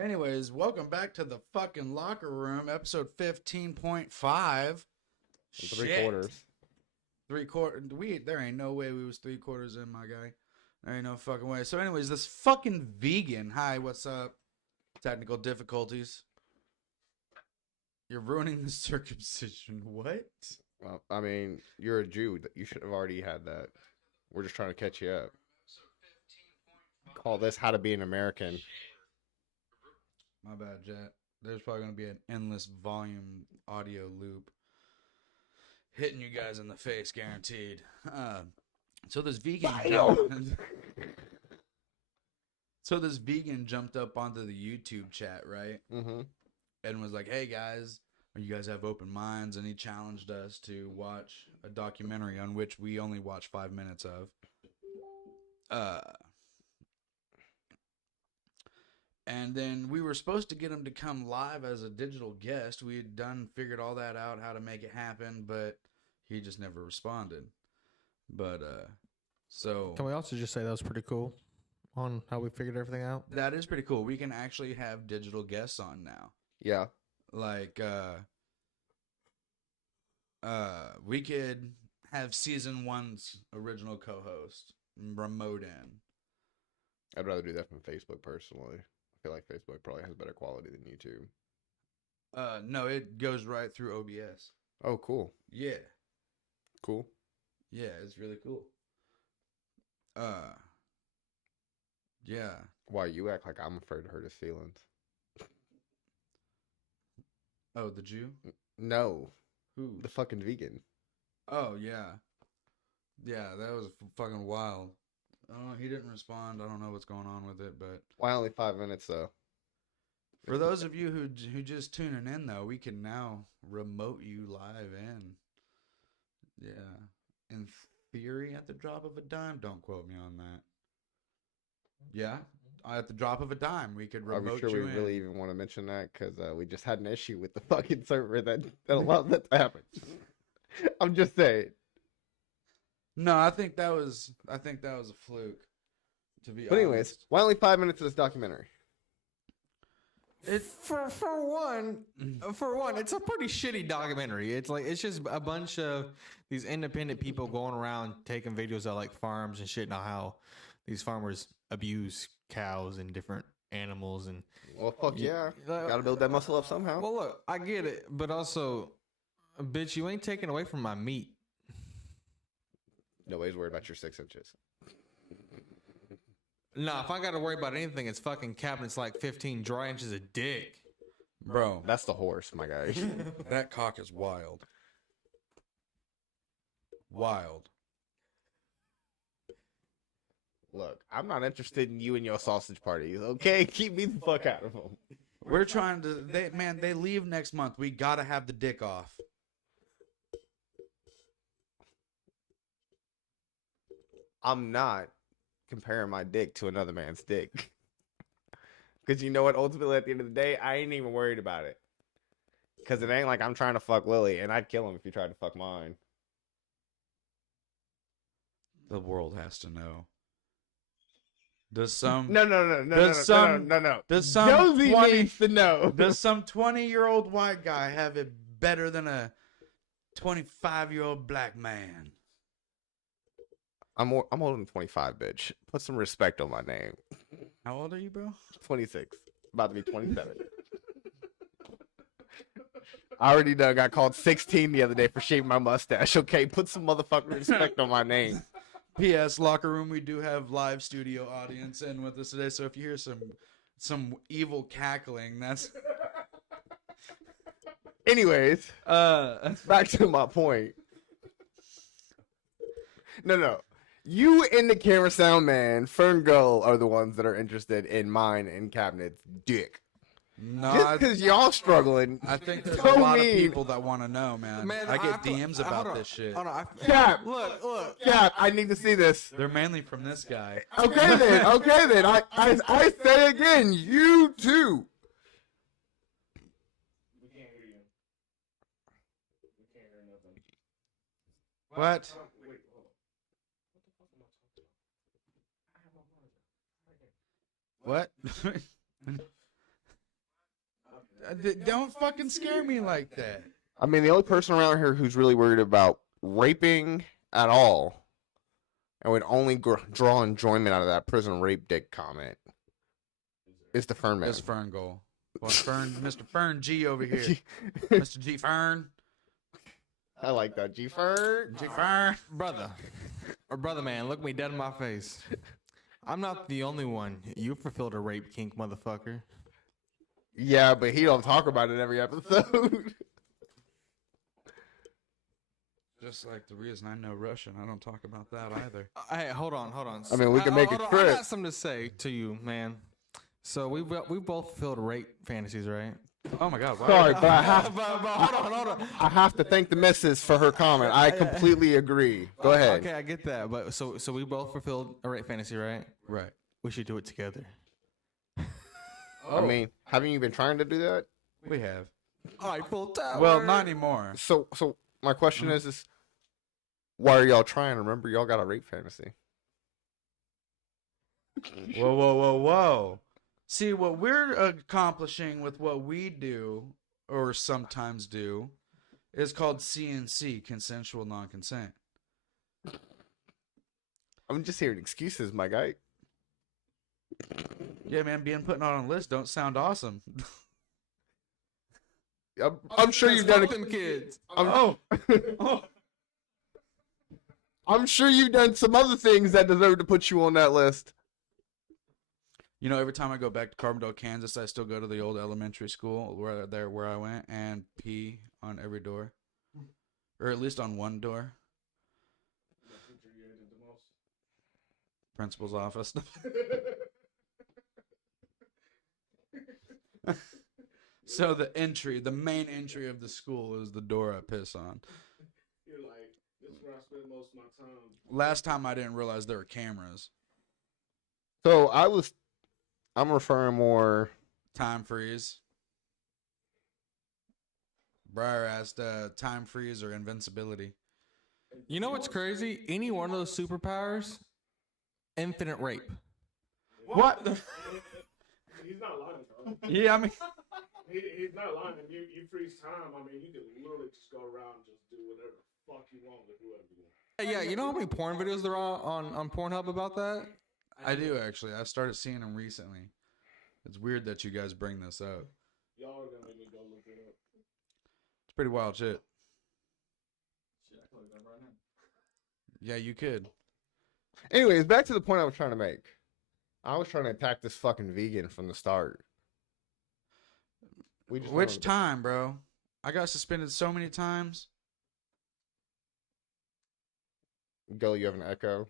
Anyways, welcome back to the fucking locker room, episode 15.5. Three quarters. Three quarter. There ain't no way we was 3/4 in, my guy. There ain't no fucking way. So, anyways, this fucking vegan. Hi, what's up? Technical difficulties. You're ruining the circumcision. What? Well, I mean, you're a Jew. You should have already had that. We're just trying to catch you up. Call this how to be an American. My bad, Jet. There's probably going to be an endless volume audio loop hitting you guys in the face, guaranteed. So this vegan jumped up onto the YouTube chat, right? Mm-hmm. And was like, "Hey guys, you guys have open minds?" And he challenged us to watch a documentary on which we only watched 5 minutes of. And then we were supposed to get him to come live as a digital guest. We had figured all that out, how to make it happen, but he just never responded. But, so... Can we also just say that was pretty cool on how we figured everything out? That is pretty cool. We can actually have digital guests on now. Yeah. Like, we could have season 1's original co-host remote in. I'd rather do that from Facebook, personally. I feel like Facebook probably has better quality than YouTube. No, it goes right through OBS. Oh, cool. Yeah. Cool. Yeah, it's really cool. Yeah. Why, you act like I'm afraid to hurt his feelings. Oh, the Jew? No. Who? The fucking vegan. Oh, yeah. Yeah, that was fucking wild. He didn't respond. I don't know what's going on with it, but... Why only 5 minutes, though? For those of you who just tuning in, though, we can now remote you live in. Yeah. In theory, at the drop of a dime. Don't quote me on that. Yeah? At the drop of a dime, we could remote you in. Are we sure we really even want to mention that? Because we just had an issue with the fucking server that allowed that to happen. I'm just saying. No, I think that was a fluke. To be honest. But anyways, why only 5 minutes of this documentary? For one, it's a pretty shitty documentary. It's just a bunch of these independent people going around taking videos of like farms and shit, and how these farmers abuse cows and different animals and. Well, fuck yeah, gotta build that muscle up somehow. Well, look, I get it, but also, bitch, you ain't taking away from my meat. Nobody's worried about your 6 inches. Nah, if I gotta worry about anything, it's fucking cabinets like 15 dry inches of dick. Bro. That's the horse, my guy. That cock is wild. Wild. Look, I'm not interested in you and your sausage parties, okay? Keep me the fuck out of them. We're trying to... They leave next month. We gotta have the dick off. I'm not comparing my dick to another man's dick. Because you know what? Ultimately, at the end of the day, I ain't even worried about it. Because it ain't like I'm trying to fuck Lily, and I'd kill him if he tried to fuck mine. The world has to know. Does some... No. Does some Josie 20, needs to know. Does some 20-year-old white guy have it better than a 25-year-old black man? I'm older than 25, bitch. Put some respect on my name. How old are you, bro? 26. About to be 27. I already got called 16 the other day for shaving my mustache. Okay, put some motherfucking respect on my name. P.S. Locker room, we do have live studio audience in with us today, so if you hear some evil cackling, that's... Anyways, back to my point. No. You and the camera sound man, Fern Gull, are the ones that are interested in mine and Cabinet's dick. No, just because y'all struggling. I think there's a lot of people that want to know, man. I get DMs about this shit. Cap, look. Cap, I need to see this. They're mainly from this guy. Okay then. I say again, you too. We can't hear you. We can't hear nothing. What? What? Don't fucking scare me like that. I mean, the only person around here who's really worried about raping at all and would only draw enjoyment out of that prison rape dick comment is the Fern Man. It's Fern Goal. Well, Mr. Fern G over here. Mr. G Fern. I like that. G Fern. G Fern. Brother, or brother man, look me dead in my face. I'm not the only one. You fulfilled a rape kink, motherfucker. Yeah, but he don't talk about it every episode. Just like the reason I know Russian, I don't talk about that either. Hey, hold on. I mean, we can make it I trip. got something to say to you, man. So we both fulfilled rape fantasies, right? Oh my God! Wow. Sorry, but I have but hold on. I have to thank the missus for her comment. I completely agree. Go ahead. Okay, I get that. But so we both fulfilled a rape fantasy, right? Right. We should do it together. I mean, haven't you been trying to do that? We have. Eiffel Tower. Well, not anymore. So my question is why are y'all trying? Remember, y'all got a rape fantasy. Whoa. See, what we're accomplishing with what we do, or sometimes do, is called CNC, consensual non-consent. I'm just hearing excuses, my guy. Yeah, man, being put on a list don't sound awesome. I'm sure you've done them kids. Oh. I'm sure you've done some other things that deserve to put you on that list. You know, every time I go back to Carbondale, Kansas, I still go to the old elementary school where I went and pee on every door, or at least on one door. Principal's office. So the main entry of the school is the door I piss on. You're like, this is where I spend most of my time. Last time I didn't realize there were cameras. So I'm referring more. Time freeze. Briar asked time freeze or invincibility. You know what's crazy? Any one of those superpowers, infinite rape. What? He's not lying, bro. Yeah, I mean, He's not lying. You freeze time. I mean, you can literally just go around and just do whatever the fuck you want with whoever you want. Yeah, you know how many porn videos there are on Pornhub about that? I do actually. I started seeing them recently. It's weird that you guys bring this up. Y'all are gonna make me go look it up. It's pretty wild shit. Shit, I can look it up right now. Yeah, you could. Anyways, back to the point I was trying to make. I was trying to attack this fucking vegan from the start. Which time, bro? I got suspended so many times. Go, you have an echo.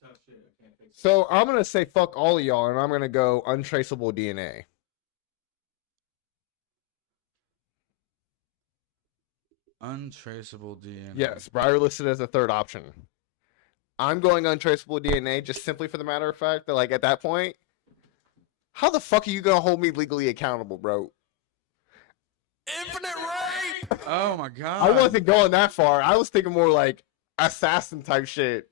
Tough shit. I can't fix it. So I'm gonna say fuck all of y'all, and I'm gonna go untraceable DNA. Untraceable DNA. Yes, Briar listed as a third option. I'm going untraceable DNA just simply for the matter of fact that, like, at that point, how the fuck are you gonna hold me legally accountable, bro? Infinite rape! Oh my God. I wasn't going that far. I was thinking more like assassin type shit.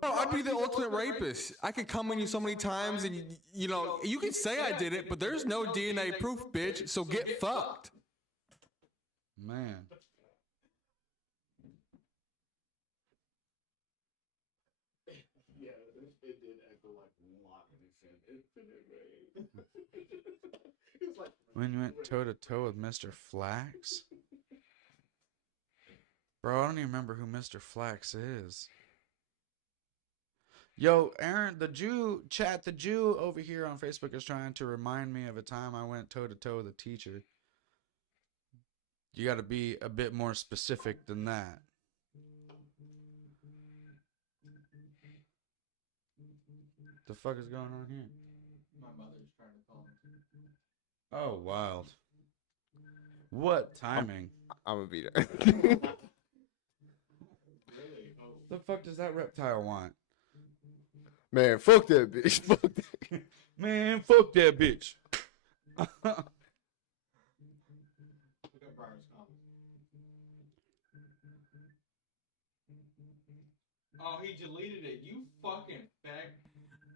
Bro, I'd be the ultimate rapist. I could come in you so many times, and you know, you can say I did it, but there's no DNA proof, bitch. So get fucked. Man. Yeah, it did echo like a lot when it said infinite rape. It's like When you went toe to toe with Mr. Flax? Bro, I don't even remember who Mr. Flax is. Yo, Aaron, the Jew over here on Facebook is trying to remind me of a time I went toe to toe with a teacher. You got to be a bit more specific than that. The fuck is going on here? My mother's trying to call me. Oh, wild. What timing? I'm gonna beat it. The fuck does that reptile want? Man, fuck that bitch. Fuck that. Man, fuck that bitch. Oh, he deleted it. You fucking fag.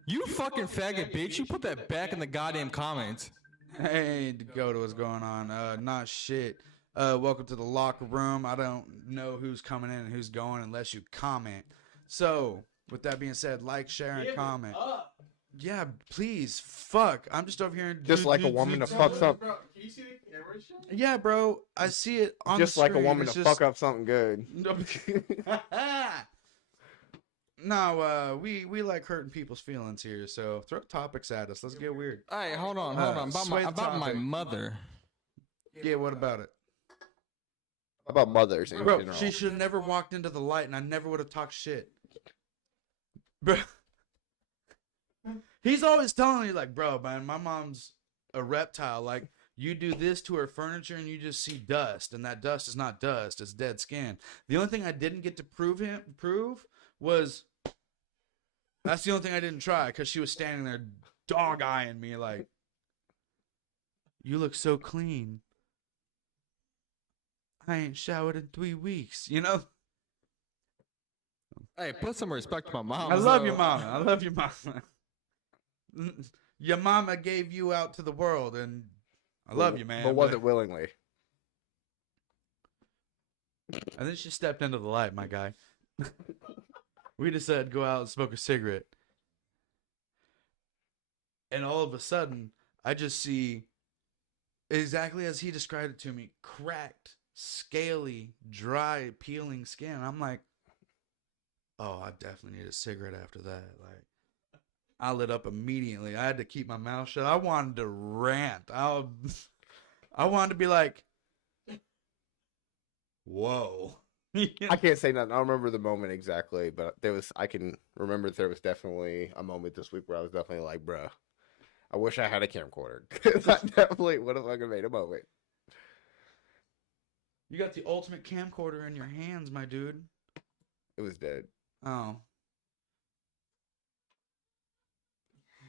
You fucking faggot bitch. You put that back in the goddamn comments. Hey, Dakota, what's going on? Not shit. Welcome to the locker room. I don't know who's coming in and who's going unless you comment. So, with that being said, like, share, and comment. Yeah, please. Fuck. I'm just over here. Just like a woman to fuck up. Bro, can you see the camera shit? Yeah, bro. I see it on Just the like a screen. woman It's to just... fuck up something good. No, we like hurting people's feelings here. So throw topics at us. Let's get weird. Hey, hold on. About sway the my topic. mother. Yeah, what about it? About mothers in Bro, general. she should have never walked into the light, and I never would have talked shit. Bro, he's always telling me like, bro, man, my mom's a reptile. Like, you do this to her furniture, and you just see dust, and that dust is not dust; it's dead skin. The only thing I didn't get to prove was that's the only thing I didn't try because she was standing there dog eyeing me like, you look so clean. I ain't showered in 3 weeks, you know? Hey, put some respect on my mom. I love your mama. I love your mama. Your mama gave you out to the world, and I love you, man. But was it willingly? I think she stepped into the light, my guy. We decided to go out and smoke a cigarette. And all of a sudden, I just see, exactly as he described it to me, cracked, scaly, dry, peeling skin. I'm like, oh, I definitely need a cigarette after that. Like, I lit up immediately. I had to keep my mouth shut. I wanted to rant. I wanted to be like, whoa. I can't say nothing. I don't remember the moment exactly, but I can remember there was definitely a moment this week where I was definitely like, bruh, I wish I had a camcorder. Because I definitely would have fucking made a moment. You got the ultimate camcorder in your hands, my dude. It was dead. Oh.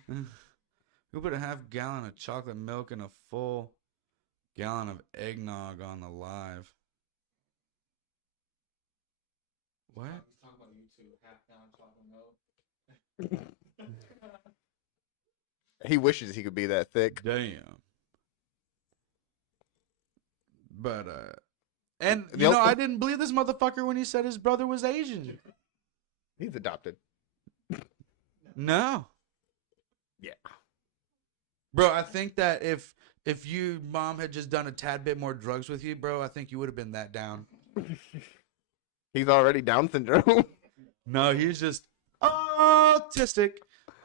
Who put a half gallon of chocolate milk and a full gallon of eggnog on the live? What? He's talking about YouTube, half gallon chocolate milk. He wishes he could be that thick. Damn. But and The you know, ultimate- I didn't believe this motherfucker when he said his brother was Asian. He's adopted. No. Yeah. Bro, I think that if you mom had just done a tad bit more drugs with you, bro, I think you would have been that down. He's already Down syndrome. No, he's just autistic.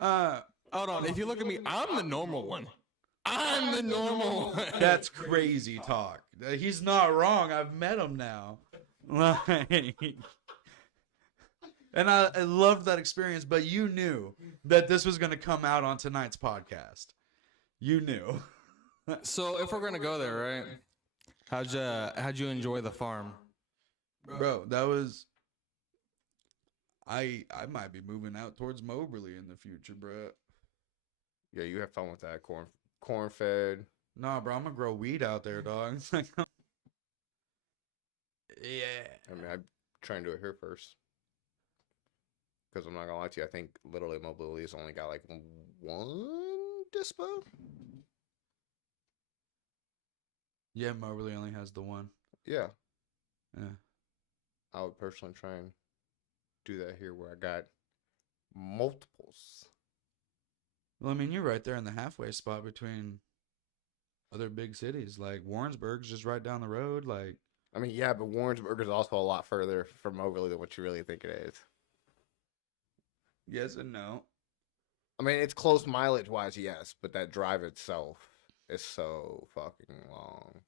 Hold on. If you look at me, I'm the normal one. I'm the normal one. That's crazy talk. He's not wrong. I've met him now. Like, and I loved that experience, but you knew that this was going to come out on tonight's podcast. You knew. So if we're gonna go there, right? How'd you enjoy the farm? Bro, that was... I might be moving out towards Moberly in the future, bro. Yeah, you have fun with that corn fed. Nah, bro, I'm going to grow weed out there, dog. Yeah. I mean, I'm trying to do it here first. Because I'm not gonna lie to you, I think literally Mobility's only got like one dispo. Yeah, Moberly only has the one. Yeah, Yeah. I would personally try and do that here where I got multiples. Well, I mean, you're right there in the halfway spot between other big cities. Like, Warrensburg's just right down the road. Like, I mean, yeah, but Warrensburg is also a lot further from Moberly than what you really think it is. yes and no. I mean, it's close mileage wise, yes, but that drive itself is so fucking long.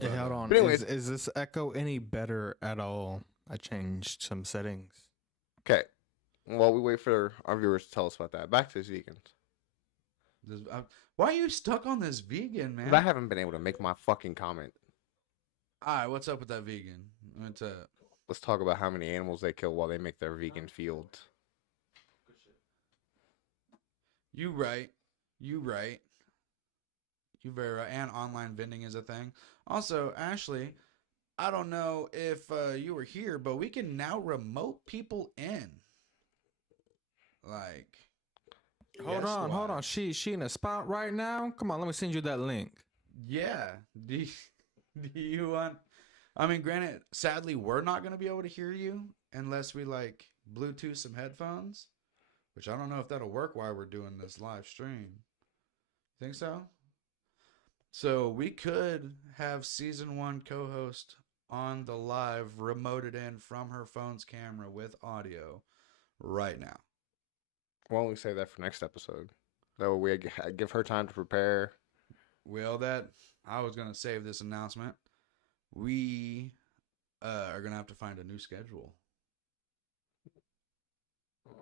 Hey, hold on. But anyways- Is this echo any better at all? I changed some settings. Okay. While we wait for our viewers to tell us about that, back to these vegans. Why are you stuck on this vegan, man? 'Cause I haven't been able to make my fucking comment. All right, what's up with that vegan? What's up? Let's talk about how many animals they kill while they make their vegan fields. You right. You right. You very right. And online vending is a thing. Also, Ashley, I don't know if you were here, but we can now remote people in. Like, Hold on, hold on. guest-wise. She in a spot right now. Come on, let me send you that link. Yeah. Do you want? I mean, granted, sadly, we're not going to be able to hear you unless we like Bluetooth some headphones, which I don't know if that'll work while we're doing this live stream. Think so? So we could have season 1 co-host on the live remoted in from her phone's camera with audio right now. Why don't we save that for next episode? That way we give her time to prepare. Well, that I was going to save this announcement. We are going to have to find a new schedule.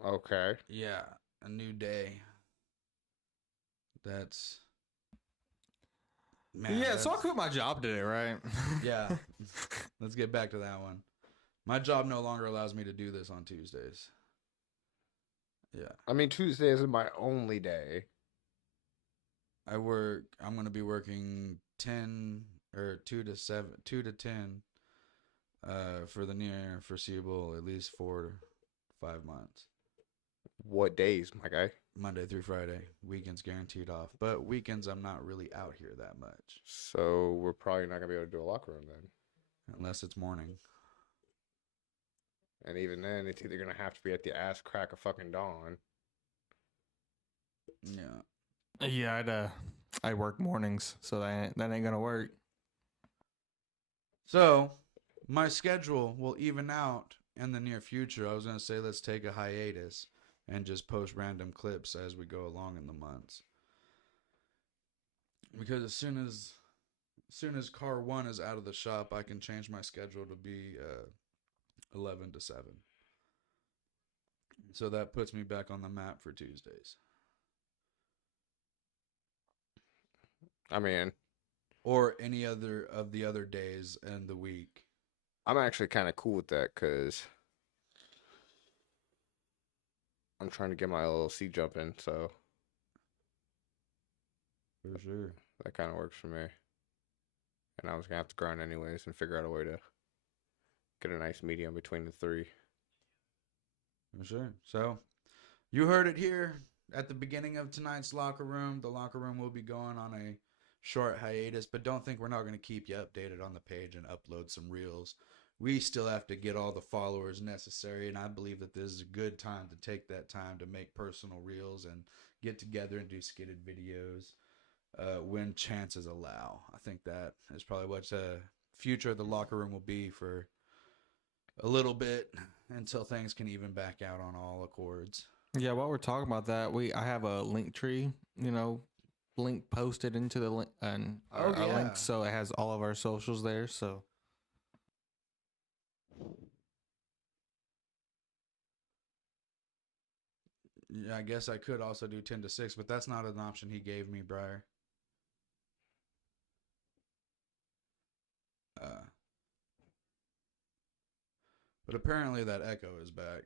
Okay. Yeah, a new day. That's man. yeah, so I that's- quit my job today, right? Yeah. Let's get back to that one. My job no longer allows me to do this on Tuesdays. Yeah. I mean, Tuesday is my only day. I'm going to be working 10 or 2 to 7, 2 to 10 for the near foreseeable, at least 4 to 5 months. What days, my guy? Monday through Friday. Weekends guaranteed off. But weekends, I'm not really out here that much. So we're probably not gonna be able to do a locker room then. Unless it's morning. And even then, it's either gonna have to be at the ass crack of fucking dawn. Yeah. yeah, I work mornings, so that ain't gonna work. So, my schedule will even out in the near future. I was going to say let's take a hiatus and just post random clips as we go along in the months. Because as soon as car 1 is out of the shop, I can change my schedule to be 11 to 7. So that puts me back on the map for Tuesdays. I mean, Or any other of the other days in the week. I'm actually kind of cool with that because I'm trying to get my LLC jumping, so For sure. that kind of works for me. And I was gonna have to grind anyways and figure out a way to get a nice medium between the three. For sure. So, you heard it here at the beginning of tonight's locker room. The locker room will be going on a short hiatus, but don't think we're not going to keep you updated on the page and upload some reels. We still have to get all the followers necessary, and I believe that this is a good time to take that time to make personal reels and get together and do skidded videos when chances allow. I think that is probably what the future of the locker room will be for a little bit until things can even back out on all accords. Yeah, while we're talking about that, I have a link tree, link posted into the link and our yeah. link, so it has all of our socials there. So Yeah, I guess I could also do 10 to 6, but that's not an option he gave me, Briar. But apparently that echo is back.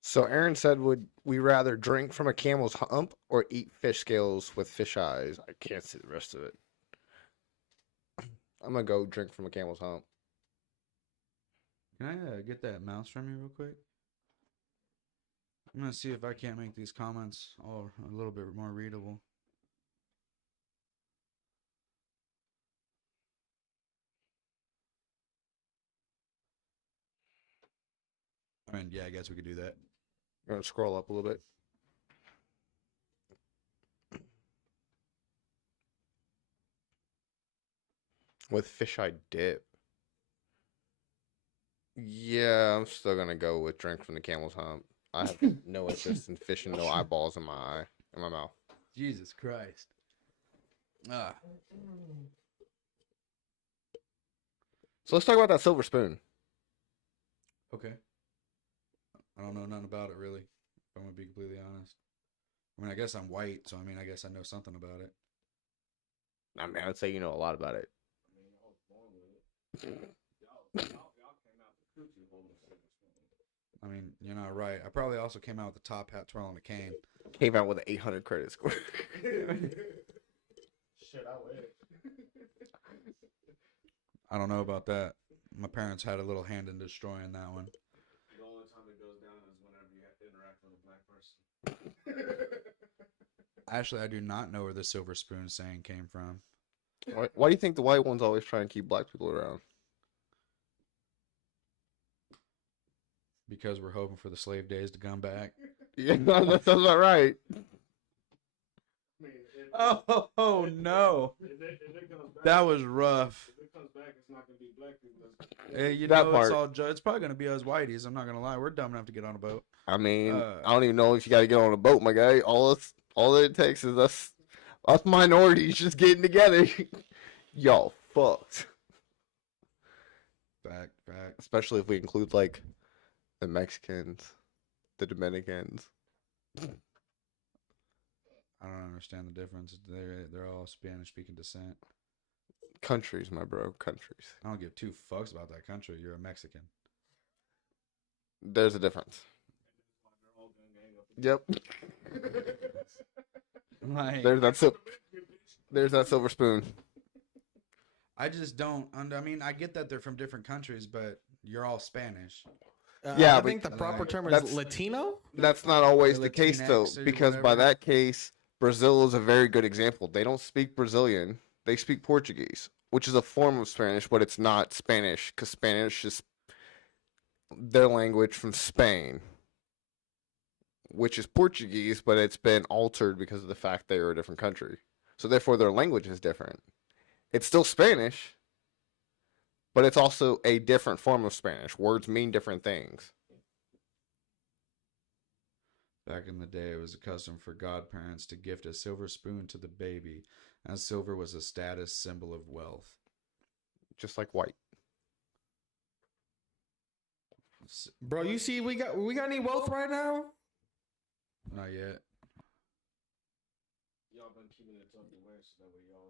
So Aaron said, would we rather drink from a camel's hump or eat fish scales with fish eyes? I can't see the rest of it. I'm going to go drink from a camel's hump. Can I get that mouse from you real quick? I'm going to see if I can't make these comments all a little bit more readable. I mean, yeah, I guess we could do that. I'm going to scroll up a little bit. With fisheye dip. Yeah, I'm still going to go with drink from the camel's hump. I have no interest in fishing, no eyeballs in my mouth. Jesus Christ. So let's talk about that silver spoon. Okay. I don't know nothing about it, really, if I'm going to be completely honest. I mean, I guess I'm white, so I mean, I guess I know something about it. I mean, I would say you know a lot about it. I mean, you're not right. I probably also came out with the top hat twirling a cane. Came out with an 800 credit score. Shit, I wish. I don't know about that. My parents had a little hand in destroying that one. The only time it goes down is whenever you interact with a black person. Actually, I do not know where the silver spoon saying came from. Why do you think the white ones always try and keep black people around? Because we're hoping for the slave days to come back. Yeah, that sounds about right. I mean, Oh no. if it comes back, That was rough. if it comes back, it's not gonna be black people. Hey, you That know, part. it's probably gonna be us whiteys. I'm not gonna lie. We're dumb enough to get on a boat. I mean, Uh, I don't even know if you got to get on a boat, my guy. All it takes is us minorities just getting together. Y'all fucked. Fact. Especially if we include like the Mexicans, the Dominicans. I don't understand the difference. They're all Spanish speaking descent. Countries, my bro, countries. I don't give two fucks about that country. You're a Mexican. There's a difference. Yep. Like, There's that silver spoon. I just don't. I mean, I get that they're from different countries, but you're all Spanish. Yeah, I but think the proper term is that's- Latino. That's not always Or the case though, Latinx or because by whatever. that case, Brazil is a very good example. They don't speak Brazilian; they speak Portuguese, which is a form of Spanish, but it's not Spanish because Spanish is their language from Spain, which is Portuguese, but it's been altered because of the fact they are a different country. So therefore, their language is different. It's still Spanish, but it's also a different form of Spanish. Words mean different things. Back in the day, it was a custom for godparents to gift a silver spoon to the baby, as silver was a status symbol of wealth. Just like white. Bro, you see, we got any wealth right now? Not yet. Y'all been keeping it tucked away so that way y'all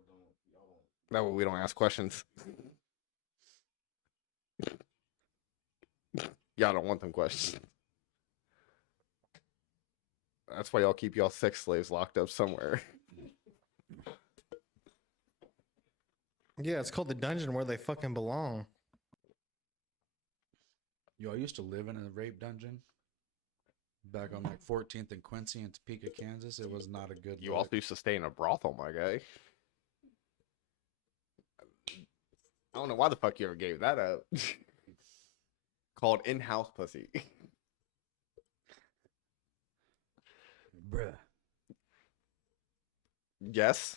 won't. That way we don't ask questions. Y'all don't want them questions. That's why y'all keep y'all sex slaves locked up somewhere. Yeah, it's called the dungeon where they fucking belong. Yo, I used to live in a rape dungeon back on like 14th and Quincy in Topeka, Kansas. It was not a good You look. also used to stay in a brothel, my guy. I don't know why the fuck you ever gave that up. Called in-house pussy. Bruh. Yes?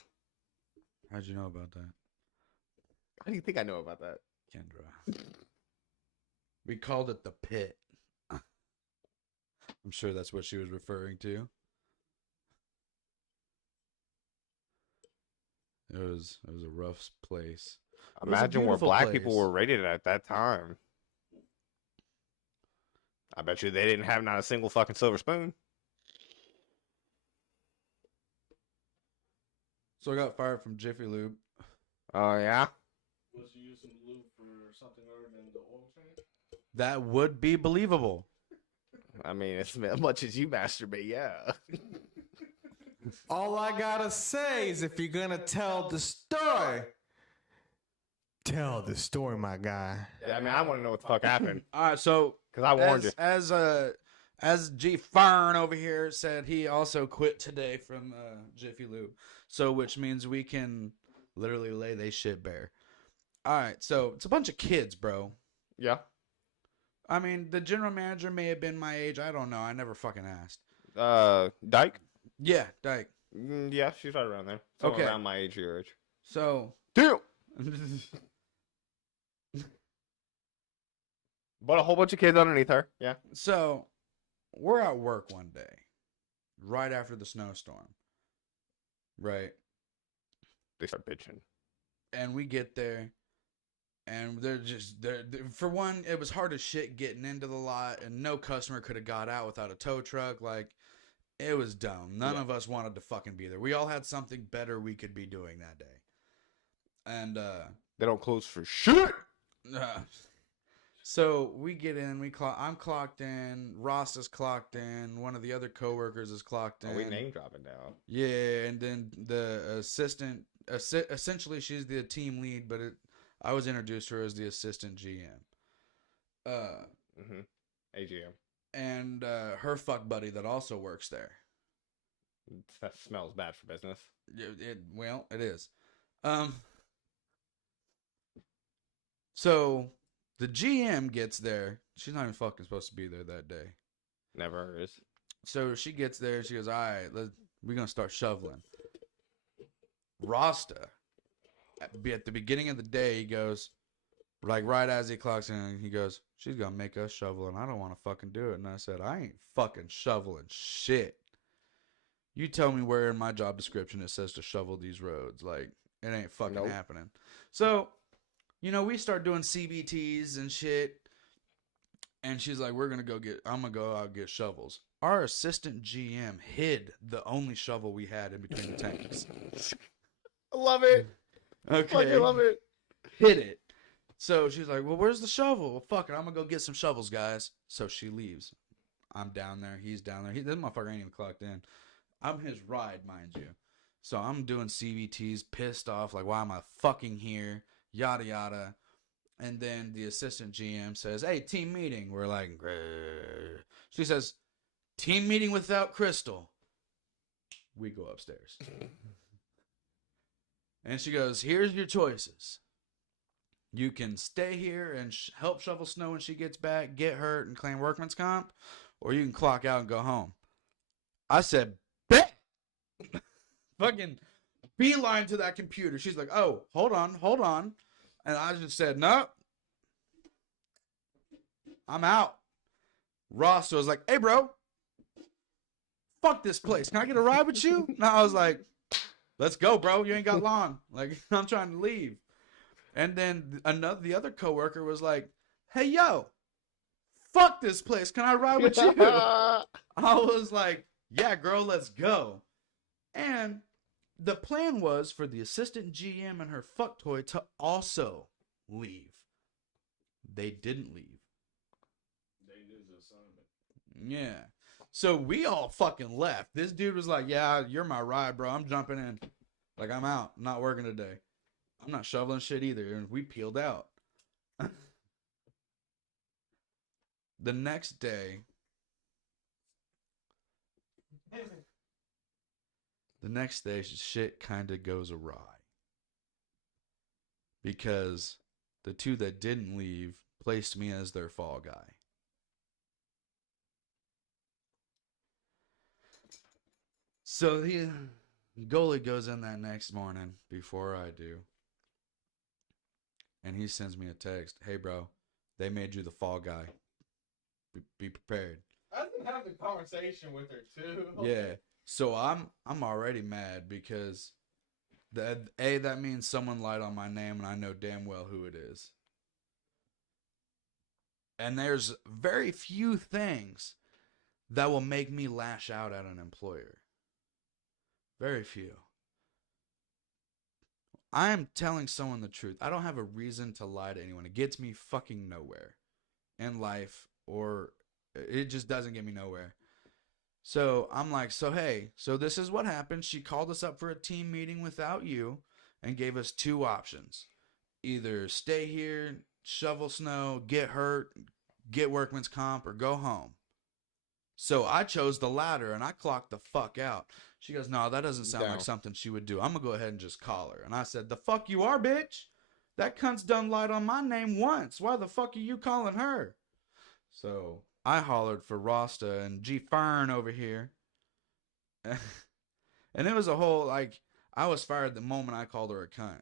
How'd you know about that, How do you think I know about that? Kendra? We called it the pit. I'm sure that's what she was referring to. It was a rough place. was a Imagine where beautiful black people place. were rated at that time. I bet you they didn't have not a single fucking silver spoon. So I got fired from Jiffy Lube. Oh, yeah? Was you using lube for something other than the oil change? That would be believable. I mean, as much as you masturbate, yeah. All I gotta say is if you're gonna tell the story, tell the story, my guy. Yeah, I mean, I want to know what the fuck happened. All right, so Because I warned you. as G Fern over here said, he also quit today from Jiffy Lube. So which means we can literally lay they shit bare. All right, so it's a bunch of kids, bro. Yeah. I mean, the general manager may have been my age. I don't know. I never fucking asked. Dyke? Yeah, Dyke. Yeah, she's right around there. Somewhere Okay. around my age, your age. So Damn! But a whole bunch of kids underneath her. Yeah. So, we're at work one day, right after the snowstorm, right? They start bitching. And we get there, and they're for one, it was hard as shit getting into the lot, and no customer could have got out without a tow truck. Like, it was dumb. None of us wanted to fucking be there. We all had something better we could be doing that day. And They don't close for shit. so we get in. I'm clocked in. Ross is clocked in. One of the other coworkers is clocked in. Oh, we name dropping now. Yeah, and then the assistant, essentially she's the team lead, but I was introduced to her as the assistant GM. Mm-hmm. AGM. And her fuck buddy that also works there. That smells bad for business. Well, it is. So the GM gets there. She's not even fucking supposed to be there that day. Never is. So she gets there. She goes, all right, we're going to start shoveling. Rasta, at the beginning of the day, he goes, like right as he clocks in, he goes, she's going to make us shovel, and I don't want to fucking do it. And I said, I ain't fucking shoveling shit. You tell me where in my job description it says to shovel these roads. Like, it ain't fucking happening. So, you know, we start doing CBTs and shit. And she's like, I'm going to go out and get shovels. Our assistant GM hid the only shovel we had in between the tanks. I love it. Okay. Fucking love it. Hid it. So she's like, well, where's the shovel? Well, fuck it. I'm going to go get some shovels, guys. So she leaves. I'm down there. He's down there. This motherfucker ain't even clocked in. I'm his ride, mind you. So I'm doing CVTs, pissed off, like, why am I fucking here? Yada, yada. And then the assistant GM says, hey, team meeting. We're like, grrr. She says, team meeting without Crystal. We go upstairs. And she goes, here's your choices. You can stay here and help shovel snow when she gets back, get hurt, and claim workman's comp, or you can clock out and go home. I said, bet. Fucking beeline to that computer. She's like, oh, hold on. And I just said, nope. I'm out. Ross was like, hey, bro. Fuck this place. Can I get a ride with you? And I was like, let's go, bro. You ain't got long. Like, I'm trying to leave. And then the other coworker was like, hey, yo. Fuck this place. Can I ride with you? I was like, yeah, girl, let's go. And the plan was for the assistant GM and her fuck toy to also leave. They didn't leave. They did the assignment. Yeah. So we all fucking left. This dude was like, yeah, you're my ride, bro. I'm jumping in. Like, I'm out. I'm not working today. I'm not shoveling shit either. And we peeled out. The next day, shit kind of goes awry. Because the two that didn't leave placed me as their fall guy. So the goalie goes in that next morning before I do. And he sends me a text. Hey, bro, they made you the fall guy. Be prepared. I didn't have the conversation with her too. Yeah. So I'm already mad because that means someone lied on my name and I know damn well who it is. And there's very few things that will make me lash out at an employer. Very few. I am telling someone the truth. I don't have a reason to lie to anyone. It gets me fucking nowhere in life, or it just doesn't get me nowhere. So I'm like, so hey, so this is what happened. She called us up for a team meeting without you and gave us two options. Either stay here, shovel snow, get hurt, get workman's comp, or go home. So I chose the latter and I clocked the fuck out. She goes, no, that doesn't sound like something she would do. I'm going to go ahead and just call her. And I said, the fuck you are, bitch? That cunt's done lied on my name once. Why the fuck are you calling her? So I hollered for Rasta and G Fern over here. And it was a whole, like, I was fired the moment I called her a cunt.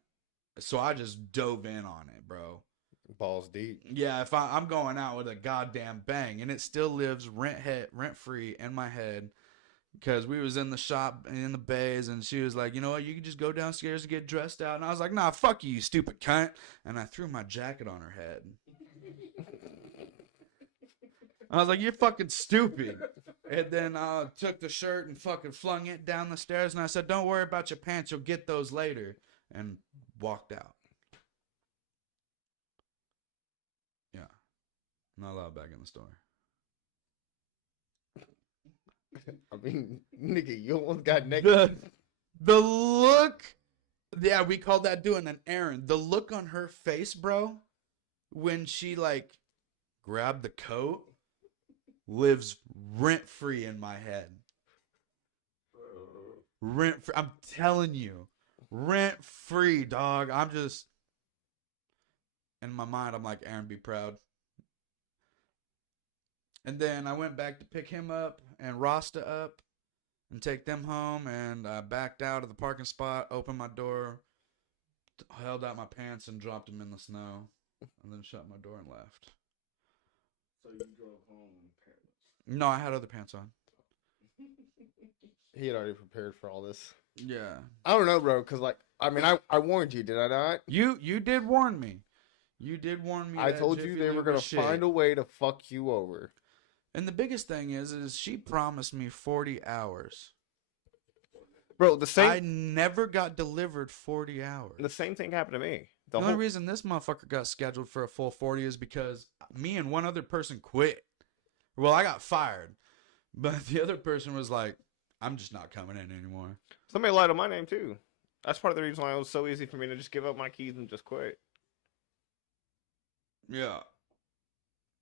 So I just dove in on it, bro. Balls deep. Yeah, if I'm going out with a goddamn bang, and it still lives rent free in my head, because we was in the shop in the bays, and she was like, you know what, you can just go downstairs and get dressed out, and I was like, nah, fuck you stupid cunt, and I threw my jacket on her head. I was like, you're fucking stupid. And then I took the shirt and fucking flung it down the stairs, and I said, don't worry about your pants, you'll get those later, and walked out. Not allowed back in the store. I mean, nigga, you almost got naked. The look Yeah, we called that doing an errand. The look on her face, bro, when she like grabbed the coat, lives rent free in my head. Rent free. I'm telling you, rent free, dog. I'm just in my mind. I'm like, Aaron, be proud. And then I went back to pick him up and Rasta up and take them home. And I backed out of the parking spot, opened my door, held out my pants, and dropped them in the snow. And then shut my door and left. So you drove home pants. No, I had other pants on. He had already prepared for all this. Yeah. I don't know, bro, because, like, I mean, I warned you, did I not? You did warn me. You did warn me. I that told you Jiffy they were Lube going was to find shit. a way to fuck you over. And the biggest thing is she promised me 40 hours. Bro, the I same never got delivered 40 hours. the same thing happened to me. The only reason this motherfucker got scheduled for a full 40 is because me and one other person quit. Well, I got fired. But the other person was like, I'm just not coming in anymore. Somebody lied on my name, too. That's part of the reason why it was so easy for me to just give up my keys and just quit. Yeah.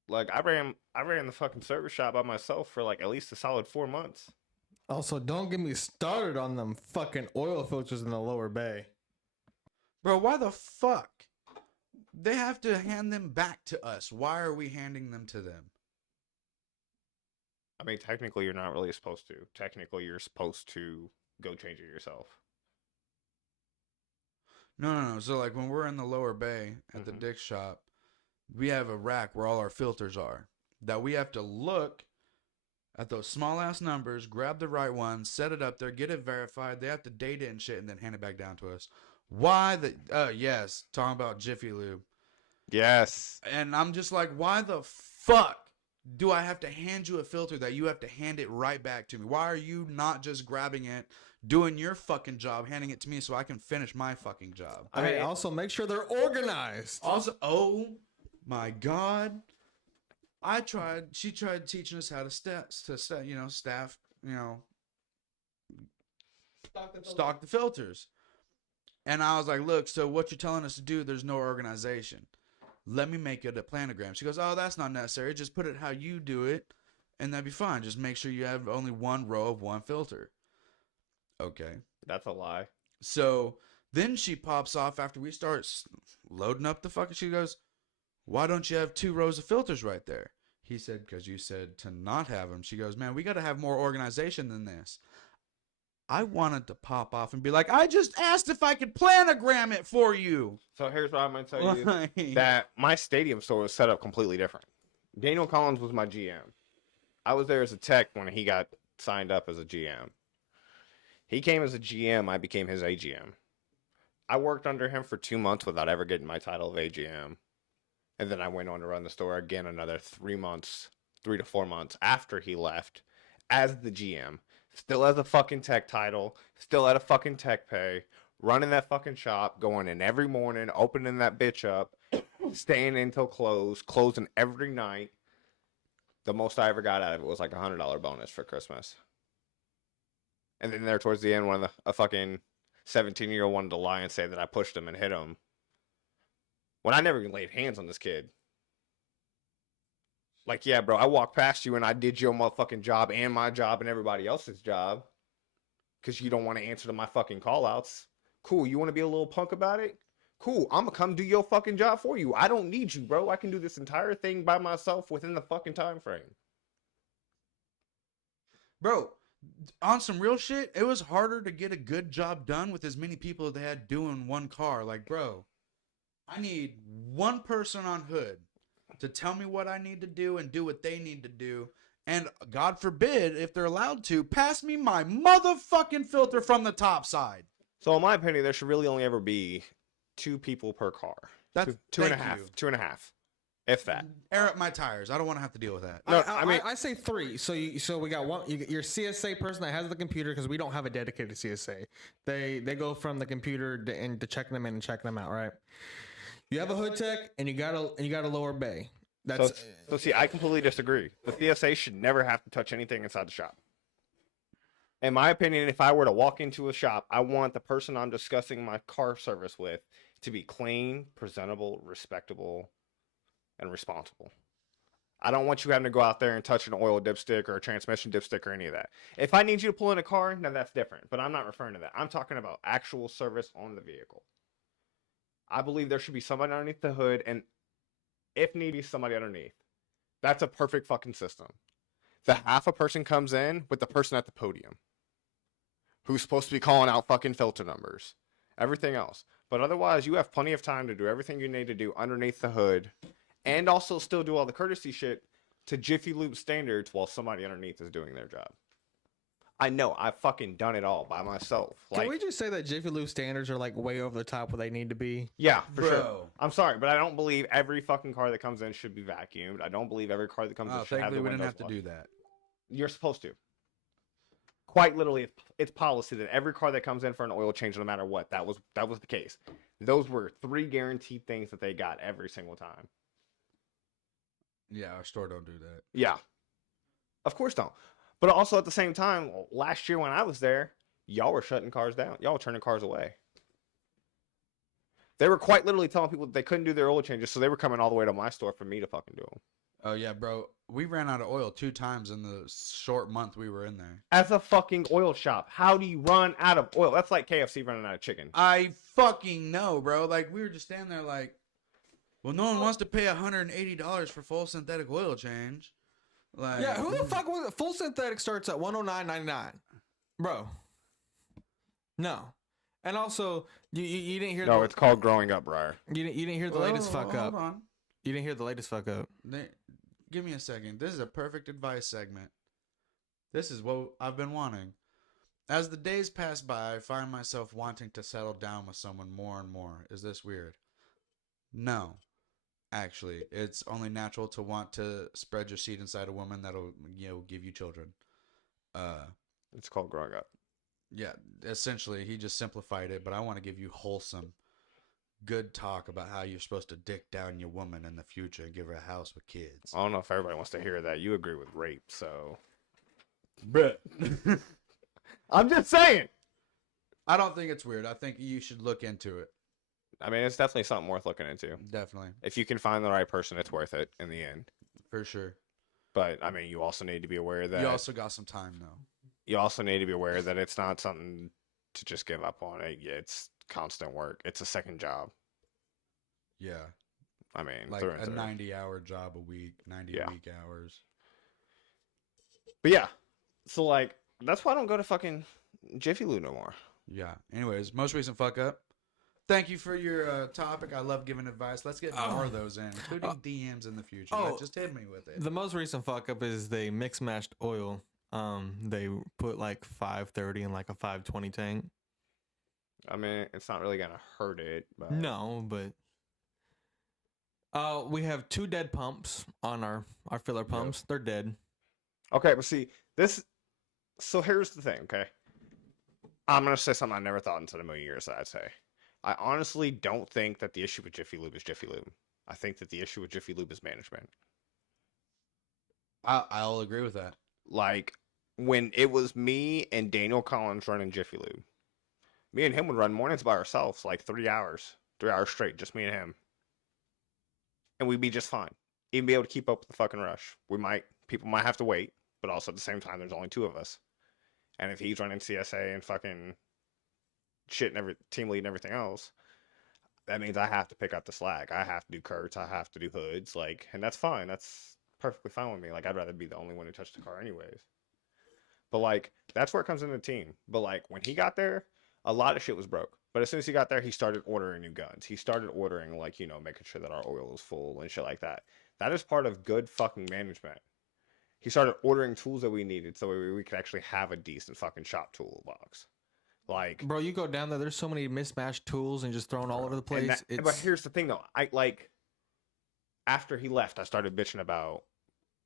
Like, I ran the fucking service shop by myself for, like, at least a solid 4 months. Also, don't get me started on them fucking oil filters in the lower bay. Bro, why the fuck? They have to hand them back to us. Why are we handing them to them? I mean, technically, you're not really supposed to. Technically, you're supposed to go change it yourself. No. So, like, when we're in the lower bay at the Mhm. Dick's shop, we have a rack where all our filters are. That we have to look at those small ass numbers, grab the right one, set it up there, get it verified. They have to date it and shit, and then hand it back down to us. Why the? Yes, talking about Jiffy Lube, Yes. and I'm just like, why the fuck do I have to hand you a filter that you have to hand it right back to me? Why are you not just grabbing it, doing your fucking job, handing it to me so I can finish my fucking job? I Hey, mean, also make sure they're organized. Also, oh my god, she tried teaching us how to staff, stock the filters. And I was like, look, so what you're telling us to do, there's no organization. Let me make it a planogram. She goes, oh, that's not necessary. Just put it how you do it, and that'd be fine. Just make sure you have only one row of one filter. Okay. that's a lie. So then she pops off after we start loading up the fucking. She goes, why don't you have 2 rows of filters right there? He said, because you said to not have them. She goes, man, we got to have more organization than this. I wanted to pop off and be like, I just asked if I could planogram it for you. So here's what I'm going to tell you. Like, That my stadium store was set up completely different. Daniel Collins was my GM. I was there as a tech when he got signed up as a GM. He came as a GM. I became his AGM. I worked under him for 2 months without ever getting my title of AGM. And then I went on to run the store again another 3 to 4 months after he left as the GM. Still has a fucking tech title. Still at a fucking tech pay. Running that fucking shop. Going in every morning. Opening that bitch up. Staying until closing every night. The most I ever got out of it was like $100 bonus for Christmas. And then there towards the end, a fucking 17-year-old wanted to lie and say that I pushed him and hit him. When I never even laid hands on this kid. Like, yeah, bro, I walked past you and I did your motherfucking job and my job and everybody else's job. Because you don't want to answer to my fucking call-outs. Cool, you want to be a little punk about it? Cool, I'm going to come do your fucking job for you. I don't need you, bro. I can do this entire thing by myself within the fucking time frame. bro, on some real shit, it was harder to get a good job done with as many people as they had doing one car. Like, bro, I need one person on hood to tell me what I need to do and do what they need to do. And God forbid, if they're allowed to, pass me my motherfucking filter from the top side. So in my opinion, there should really only ever be 2 people per car. That's Two and a thank half. you. 2.5. If that. Air up my tires. I don't want to have to deal with that. No, I I mean- I say 3. So we got one. Your CSA person that has the computer, because we don't have a dedicated CSA. They go from the computer to checking them in and checking them out. Right. You have a hood tech and you got a lower bay. That's So see, I completely disagree. The CSA should never have to touch anything inside the shop. In my opinion, if I were to walk into a shop, I want the person I'm discussing my car service with to be clean, presentable, respectable, and responsible. I don't want you having to go out there and touch an oil dipstick or a transmission dipstick or any of that. If I need you to pull in a car, now that's different. But I'm not referring to that. I'm talking about actual service on the vehicle. I believe there should be somebody underneath the hood, and if need be, somebody underneath. That's a perfect fucking system. The half a person comes in with the person at the podium, who's supposed to be calling out fucking filter numbers, everything else. But otherwise, you have plenty of time to do everything you need to do underneath the hood, and also still do all the courtesy shit to Jiffy Lube standards while somebody underneath is doing their job. I know, I've fucking done it all by myself. Can we just say that Jiffy Lube standards are like way over the top where they need to be? Yeah, for Bro. sure. I'm sorry, but I don't believe every fucking car that comes in should be vacuumed. I don't believe every car that comes in should have Thankfully, the we didn't windows have to washed. do that. You're supposed to. Quite literally, it's policy that every car that comes in for an oil change, no matter what, that was the case. Those were 3 guaranteed things that they got every single time. Yeah, our store don't do that. Yeah. Of course don't. But also at the same time, last year when I was there, y'all were shutting cars down. Y'all were turning cars away. They were quite literally telling people that they couldn't do their oil changes, so they were coming all the way to my store for me to fucking do them. Oh yeah, bro. We ran out of oil 2 times in the short month we were in there. As a fucking oil shop, how do you run out of oil? That's like KFC running out of chicken. I fucking know, bro. Like we were just standing there like, well, no one wants to pay $180 for full synthetic oil change. Like, Yeah, who the fuck was it? Full synthetic starts at $109.99, bro. No, and also you didn't hear. No, it's called growing up, Briar. You didn't hear the latest fuck up. Hold on. You didn't hear the latest fuck up. Give me a second. This is a perfect advice segment. This is what I've been wanting. As the days pass by, I find myself wanting to settle down with someone more and more. Is this weird? No. Actually, it's only natural to want to spread your seed inside a woman that'll, give you children. It's called growing up. Yeah, essentially, he just simplified it, but I want to give you wholesome, good talk about how you're supposed to dick down your woman in the future and give her a house with kids. I don't know if everybody wants to hear that. You agree with rape, so. Bruh. I'm just saying. I don't think it's weird. I think you should look into it. I mean, it's definitely something worth looking into. Definitely. If you can find the right person, it's worth it in the end. For sure. But, I mean, you also need to be aware that... You also got some time, though. You also need to be aware that it's not something to just give up on. It's constant work. It's a second job. Yeah. I mean, Like through and a through. 90-hour job a week, 90 Yeah. week hours. But yeah. So, like, that's why I don't go to fucking Jiffy Lube no more. Yeah. Anyways, most recent fuck up. Thank you for your topic. I love giving advice. Let's get more of those in, including DMs in the future. Like, just hit me with it. The most recent fuck up is they mix matched oil. They put like 530 in like a 520 tank. I mean, it's not really going to hurt it. But... No, but we have 2 dead pumps on our filler pumps. Yep. They're dead. Okay, but see, this... So here's the thing, okay? I'm going to say something I never thought into a million years that I'd say. I honestly don't think that the issue with Jiffy Lube is Jiffy Lube. I think that the issue with Jiffy Lube is management. I'll agree with that. Like, when it was me and Daniel Collins running Jiffy Lube, me and him would run mornings by ourselves, like 3 hours straight, just me and him. And we'd be just fine. Even be able to keep up with the fucking rush. People might have to wait, but also at the same time, there's only 2 of us. And if he's running CSA and fucking shit and team lead and everything else, that means I have to pick up the slack. I have to do Kurtz. I have to do hoods. Like, and that's fine. That's perfectly fine with me. Like, I'd rather be the only one who touched the car anyways. But, like, that's where it comes into the team. But, like, when he got there, a lot of shit was broke. But as soon as he got there, he started ordering new guns. He started ordering, like, making sure that our oil was full and shit like that. That is part of good fucking management. He started ordering tools that we needed so we could actually have a decent fucking shop toolbox. Like, bro, you go down there, there's so many mismatched tools and just thrown all over the place. But here's the thing, though. After he left, I started bitching about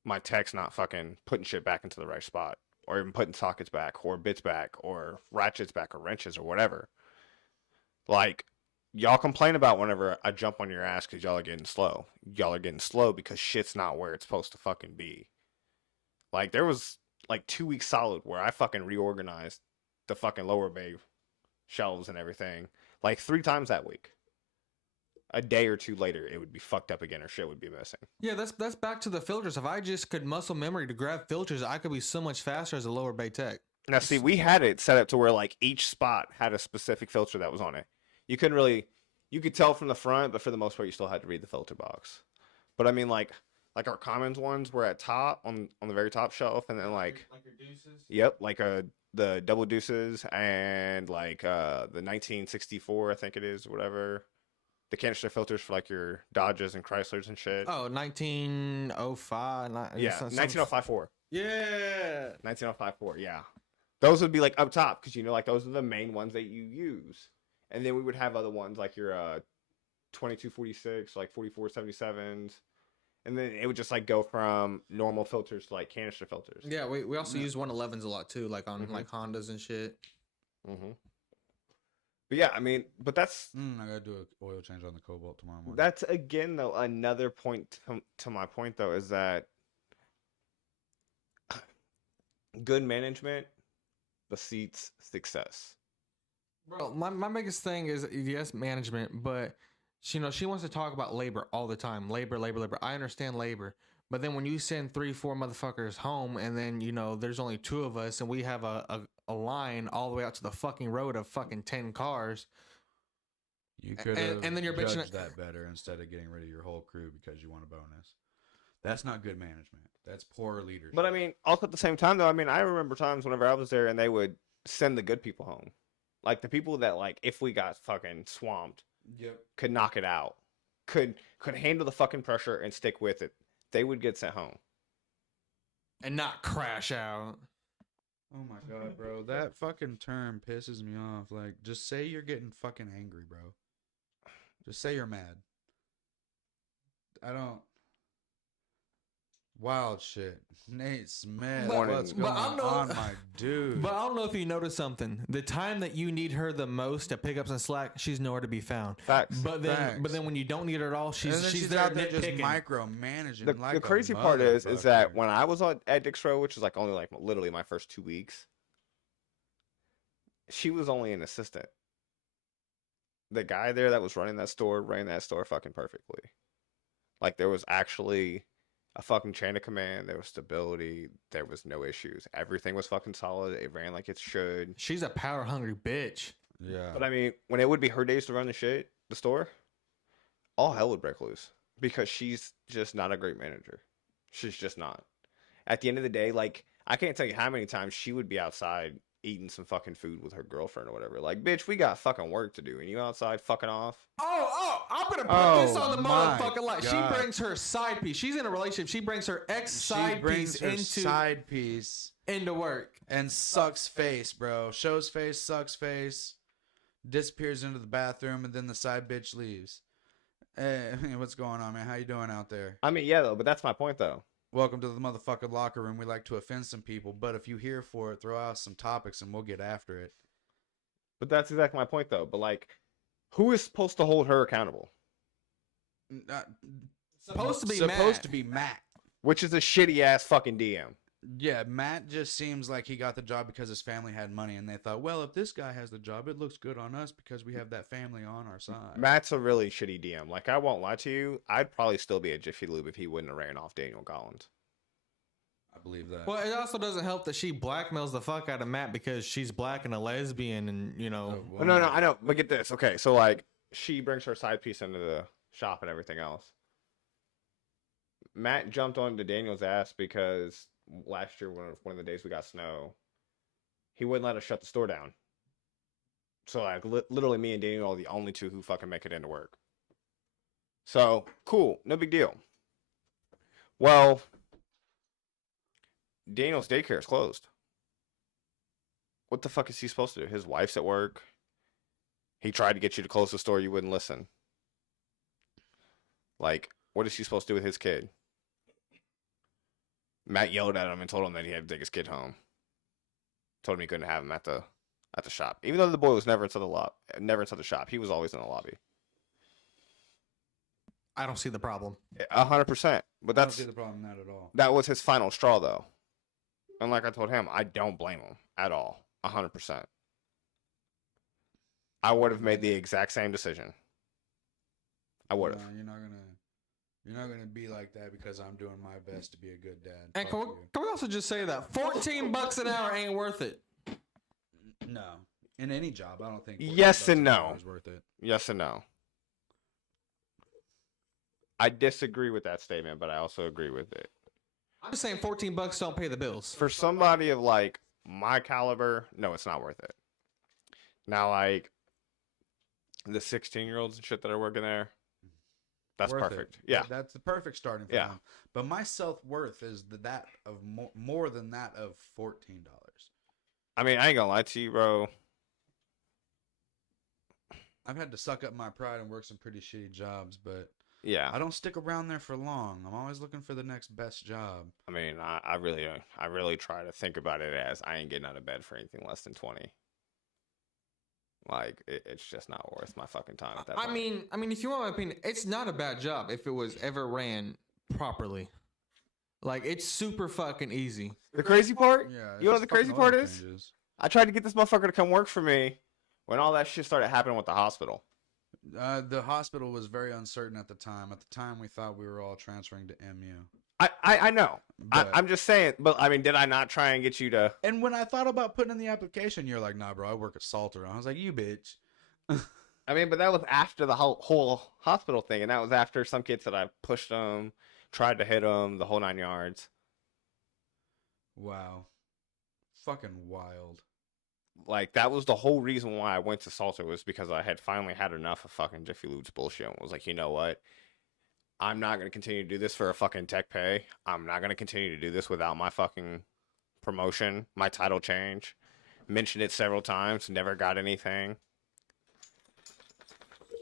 my techs not fucking putting shit back into the right spot, or even putting sockets back, or bits back, or ratchets back, or wrenches, or whatever. Like, y'all complain about whenever I jump on your ass because y'all are getting slow. Y'all are getting slow because shit's not where it's supposed to fucking be. Like, there was like 2 weeks solid where I fucking reorganized the fucking lower bay shelves and everything like 3 times that week. A day or 2 later, it would be fucked up again, or shit would be missing. Yeah, that's back to the filters. If I just could muscle memory to grab filters, I could be so much faster as a lower bay tech. Now, see, we had it set up to where like each spot had a specific filter that was on it. You couldn't really, you could tell from the front, but for the most part, you still had to read the filter box. But I mean, like our commons ones were at top on the very top shelf, and then like your deuces. yep, like the double deuces and like the 1964, I think it is, whatever. The canister filters for like your Dodges and Chryslers and shit. Oh, 1905. Yeah, 19054. Yeah. 19054, yeah. Those would be like up top because like those are the main ones that you use. And then we would have other ones like your 2246, like 4477s. And then it would just like go from normal filters to like canister filters. Yeah, we also use 111s a lot too, like on like Hondas and shit. Mm-hmm. But yeah, I mean, but that's I gotta do an oil change on the Cobalt tomorrow morning. that's again though another point to my point though is that good management precedes success. Bro, my biggest thing is yes, management, but she wants to talk about labor all the time. Labor. I understand labor. But then when you send 3-4 motherfuckers home and then, there's only 2 of us and we have a line all the way out to the fucking road of fucking 10 cars. You could have and then you're bitching judged that better instead of getting rid of your whole crew because you want a bonus. That's not good management. That's poor leadership. But I mean, also at the same time though, I mean, I remember times whenever I was there and they would send the good people home. Like the people that like if we got fucking swamped, could knock it out, could handle the fucking pressure and stick with it. They would get sent home. And not crash out. Oh my god, bro. That fucking term pisses me off. Like, just say you're getting fucking angry, bro. Just say you're mad. I don't. Wild shit. Nate Smith, what's going on, my dude? But I don't know if you noticed something. The time that you need her the most to pick up some slack, she's nowhere to be found. Facts. But then when you don't need her at all, she's there out there just nitpicking. micromanaging. The crazy part is that when I was at Dick's Row, which was like only like literally my first 2 weeks, she was only an assistant. The guy there that was running that store fucking perfectly. Like there was actually a fucking chain of command. There was stability. There was no issues. Everything was fucking solid. It ran like it should. She's a power hungry bitch. Yeah. But I mean, when it would be her days to run the store, all hell would break loose because she's just not a great manager. She's just not. At the end of the day, like I can't tell you how many times she would be outside eating some fucking food with her girlfriend or whatever. Like, bitch, we got fucking work to do, and you outside fucking off. I'm gonna put this on the my motherfucking light. She God. brings her side piece. She's in a relationship. She brings her ex side piece into work and sucks face, bro. Shows face, sucks face, disappears into the bathroom, and then the side bitch leaves. Hey, what's going on, man? How you doing out there? I mean, yeah, though, but that's my point, though. Welcome to the motherfucking locker room. We like to offend some people, but if you're here for it, throw out some topics and we'll get after it. But that's exactly my point, though. But like, who is supposed to hold her accountable? supposed to be Matt. Which is a shitty ass fucking DM. Yeah, Matt just seems like he got the job because his family had money, and they thought, well, if this guy has the job, it looks good on us because we have that family on our side. Matt's a really shitty DM. Like, I won't lie to you, I'd probably still be a Jiffy Lube if he wouldn't have ran off Daniel Collins. I believe that. Well, it also doesn't help that she blackmails the fuck out of Matt because she's black and a lesbian, and No, I know. But get this. Okay, so like, she brings her side piece into the shop and everything else. Matt jumped onto Daniel's ass because last year, one of the days we got snow, he wouldn't let us shut the store down. So like, literally, me and Daniel are the only two who fucking make it into work. So cool, no big deal. Well, Daniel's daycare is closed. What the fuck is he supposed to do? His wife's at work. He tried to get you to close the store. You wouldn't listen. Like, what is he supposed to do with his kid? Matt yelled at him and told him that he had to take his kid home. Told him he couldn't have him at the shop. Even though the boy was never inside the shop. He was always in the lobby. I don't see the problem. 100%. But I don't see the problem in that at all. that was his final straw, though. And like I told him, I don't blame him at all. 100%. I would have made the exact same decision. I would have. No, you're not gonna be like that because I'm doing my best to be a good dad. And Fuck can we also just say that $14 an hour ain't worth it? you. No, in any job, I don't think. Yes and $14 an hour no. is worth it. Yes and no. I disagree with that statement, but I also agree with it. I'm just saying $14 don't pay the bills. For somebody of like my caliber, no, it's not worth it. Now, like the 16-year-olds and shit that are working there, that's Worth perfect. it. Yeah. That's the perfect starting for Yeah. them. But my self-worth is that of more than that of $14. I mean, I ain't gonna lie to you, bro. I've had to suck up my pride and work some pretty shitty jobs, but Yeah. I don't stick around there for long. I'm always looking for the next best job. I mean, I really try to think about it as I ain't getting out of bed for anything less than 20. Like, it's just not worth my fucking time at that point. I mean, if you want my opinion, it's not a bad job if it was ever ran properly. Like, it's super fucking easy. The crazy part? Yeah. You know what the crazy part is? Changes. I tried to get this motherfucker to come work for me when all that shit started happening with the hospital. The hospital was very uncertain at the time. At the time, we thought we were all transferring to MU. I know. But, I'm just saying. But, I mean, did I not try and get you to... and when I thought about putting in the application, you're like, nah, bro, I work at Salter. I was like, you bitch. I mean, but that was after the whole hospital thing. And that was after some kids that I pushed them, tried to hit them, the whole 9 yards. Wow. Fucking wild. Like, that was the whole reason why I went to Salter, was because I had finally had enough of fucking Jiffy Lube's bullshit. And was like, you know what? I'm not going to continue to do this for a fucking tech pay. I'm not going to continue to do this without my fucking promotion, my title change. Mentioned it several times, never got anything.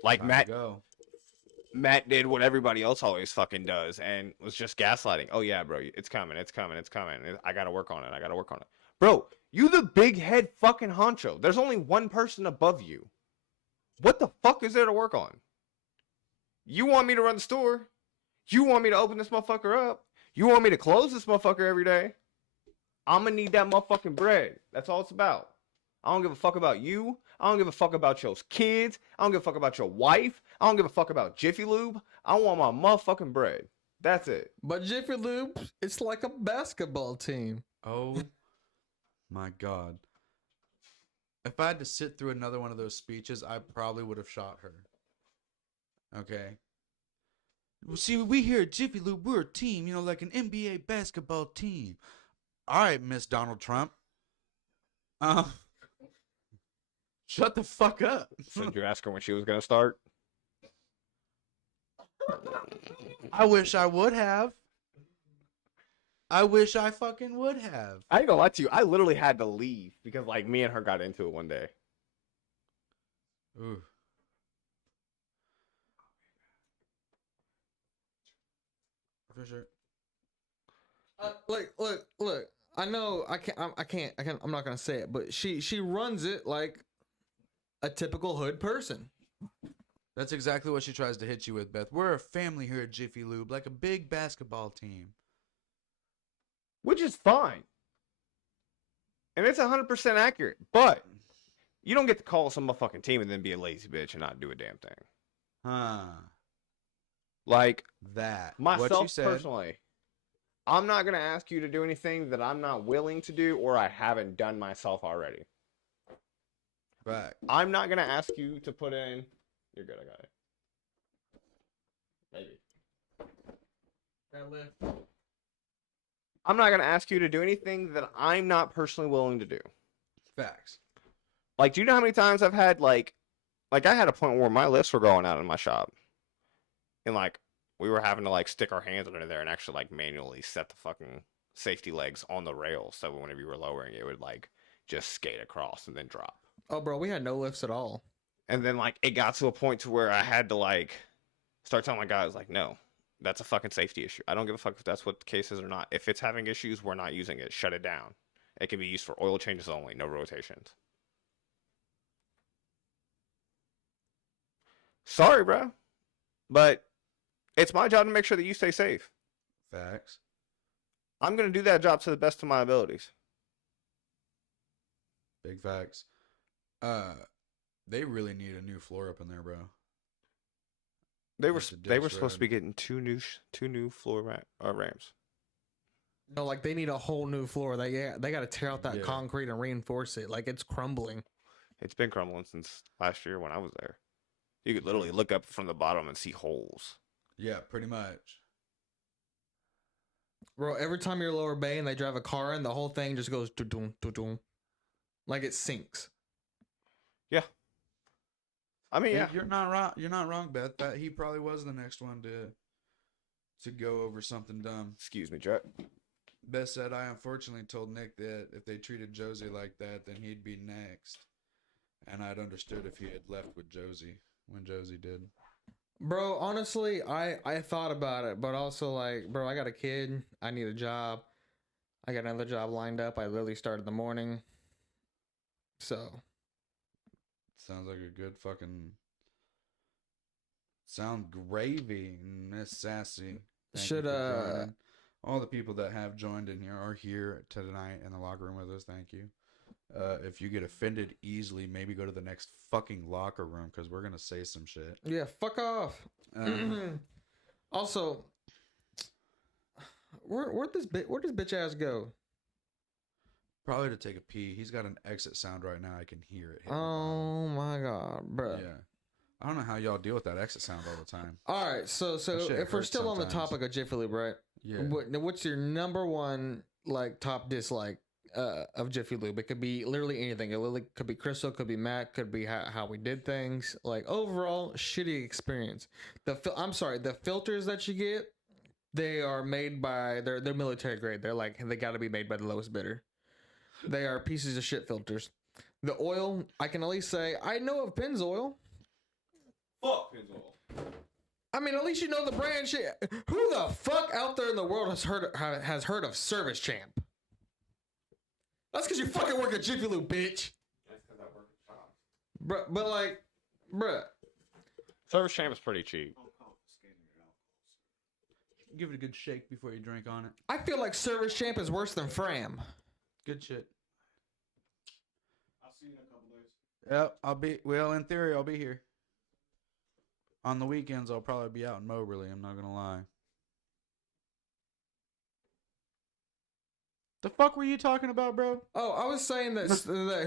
Like, Time to go. Matt did what everybody else always fucking does and was just gaslighting. Oh, yeah, bro, it's coming. I got to work on it. Bro, you the big head fucking honcho. There's only one person above you. What the fuck is there to work on? You want me to run the store? You want me to open this motherfucker up? You want me to close this motherfucker every day? I'm gonna need that motherfucking bread. That's all it's about. I don't give a fuck about you. I don't give a fuck about your kids. I don't give a fuck about your wife. I don't give a fuck about Jiffy Lube. I want my motherfucking bread. That's it. But Jiffy Lube, it's like a basketball team. Oh my God. If I had to sit through another one of those speeches, I probably would have shot her. Okay. Well, see, we here at Jiffy Lube, we're a team, like an NBA basketball team. All right, Miss Donald Trump. Shut the fuck up. So did you ask her when she was gonna start? I wish I would have. I wish I fucking would have. I ain't gonna lie to you. I literally had to leave because like me and her got into it one day. Ooh. For sure. Look. I know I'm not gonna say it, but she runs it like a typical hood person. That's exactly what she tries to hit you with, Beth. We're a family here at Jiffy Lube, like a big basketball team. Which is fine. And it's 100% accurate. But you don't get to call some motherfucking team and then be a lazy bitch and not do a damn thing. Huh. Like, That. myself what you said. personally, I'm not going to ask you to do anything that I'm not willing to do or I haven't done myself already. Right. I'm not going to ask you to put in... You're good, I got it. Maybe. I'm not going to ask you to do anything that I'm not personally willing to do. Facts. Like, do you know how many times I've had, like I had a point where my lifts were going out in my shop. And, like, we were having to, like, stick our hands under there and actually, like, manually set the fucking safety legs on the rail. So whenever you were lowering, it would, like, just skate across and then drop. Oh, bro, we had no lifts at all. And then, like, it got to a point to where I had to, like, start telling my guys, like, no, that's a fucking safety issue. I don't give a fuck if that's what the case is or not. If it's having issues, we're not using it. Shut it down. It can be used for oil changes only, no rotations. Sorry, bro. But it's my job to make sure that you stay safe. Facts. I'm gonna do that job to the best of my abilities. Big facts. They really need a new floor up in there, bro. They were Like the they were ditch supposed to be road. getting two new floor ramps. No, like they need a whole new floor. They got to tear out that Yeah. concrete and reinforce it. Like it's crumbling. It's been crumbling since last year when I was there. You could literally look up from the bottom and see holes. Yeah, pretty much. Bro, every time you're lower bay and they drive a car in, the whole thing just goes doo-doom, doo-doom. Like it sinks. I mean, yeah. You're not wrong. You're not wrong, Beth. That he probably was the next one to go over something dumb. Excuse me, Jack. Beth said, I unfortunately told Nick that if they treated Josie like that, then he'd be next. And I'd understood if he had left with Josie when Josie did. Bro, honestly, I thought about it, but also like, bro, I got a kid. I need a job. I got another job lined up. I literally start in the morning. So, Sounds like a good fucking. Sound gravy, Miss Sassy. Thank you should, for joining. All the people that have joined in here are here tonight in the locker room with us. Thank you. If you get offended easily, maybe go to the next fucking locker room because we're gonna say some shit. yeah, fuck off. Also, where does bitch ass go? Probably to take a pee. He's got an exit sound right now. I can hear it. Oh my god, bro. Yeah. I don't know how y'all deal with that exit sound all the time. All right, so shit if we're hurts still on the sometimes. topic of Jiffy Lube, right? Yeah. What's your number one like top dislike of Jiffy Lube? It could be literally anything. It literally could be Crystal, could be Matt, could be how we did things. Like overall shitty experience. I'm sorry, the filters that you get, they are made by they're military grade. They got to be made by the lowest bidder. They are pieces of shit filters. The oil, I can at least say I know of Pennzoil. Fuck Pennzoil. I mean, at least you know the brand shit. Who the fuck out there in the world has heard of Service Champ? That's because you fucking work at Jiffy Lube, bitch. That's because I work at shops. But like, bruh. Service Champ is pretty cheap. Give it a good shake before you drink on it. I feel like Service Champ is worse than Fram. Good shit. I'll see you in a couple days. Yep, in theory, I'll be here. On the weekends, I'll probably be out in Moberly. I'm not gonna lie. The fuck were you talking about, bro? Oh, I was saying that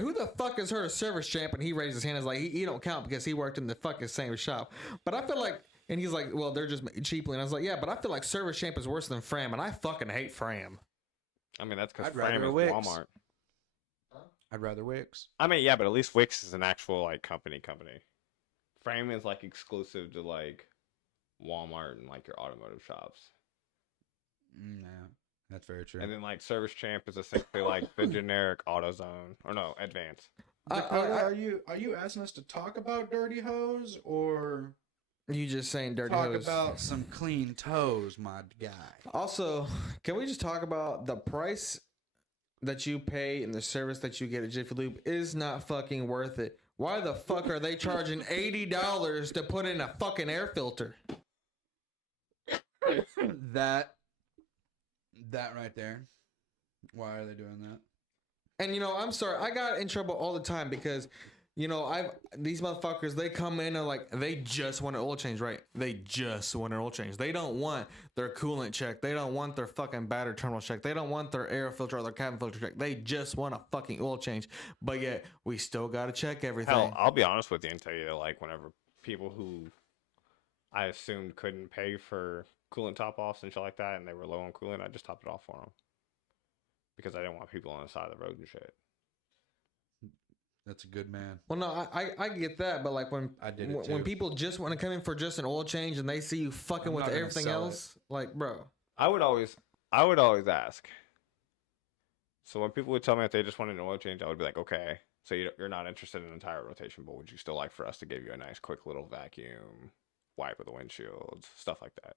who the fuck has heard of Service Champ? And he raised his hand as like he don't count because he worked in the fucking same shop. But I feel like, and he's like, well, they're just cheaply. And I was like, yeah, but I feel like Service Champ is worse than Fram, and I fucking hate Fram. I mean, that's because I'd Fram rather is Wix. Walmart. I'd rather Wix. I mean, yeah, but at least Wix is an actual like company. Frame is like exclusive to like Walmart and like your automotive shops. Yeah, that's very true. And then like Service Champ is essentially like the generic AutoZone or no Advance. Dakota, are you asking us to talk about dirty hose or You just saying dirty talk hose. about some clean toes, my guy? Also, can we just talk about the price that you pay and the service that you get at Jiffy Lube is not fucking worth it. Why the fuck are they charging $80 to put in a fucking air filter? That right there. Why are they doing that? And you know, I'm sorry, I got in trouble all the time because, you know, these motherfuckers, they come in and like they just want an oil change, right? They just want an oil change. They don't want their coolant check. They don't want their fucking battery terminal check. They don't want their air filter or their cabin filter check. They just want a fucking oil change. But yet we still gotta check everything. Hell, I'll be honest with you and tell you that like whenever people who I assumed couldn't pay for coolant top offs and shit like that, and they were low on coolant, I just topped it off for them because I didn't want people on the side of the road and shit. That's a good man. Well, no, I get that, but like when I did it too. when people just want to come in for just an oil change and they see you fucking I'm with not gonna everything sell else, like, bro. I would always ask. So when people would tell me that they just wanted an oil change, I would be like, okay, so you're not interested in an entire rotation, but would you still like for us to give you a nice quick little vacuum, wipe of the windshields, stuff like that?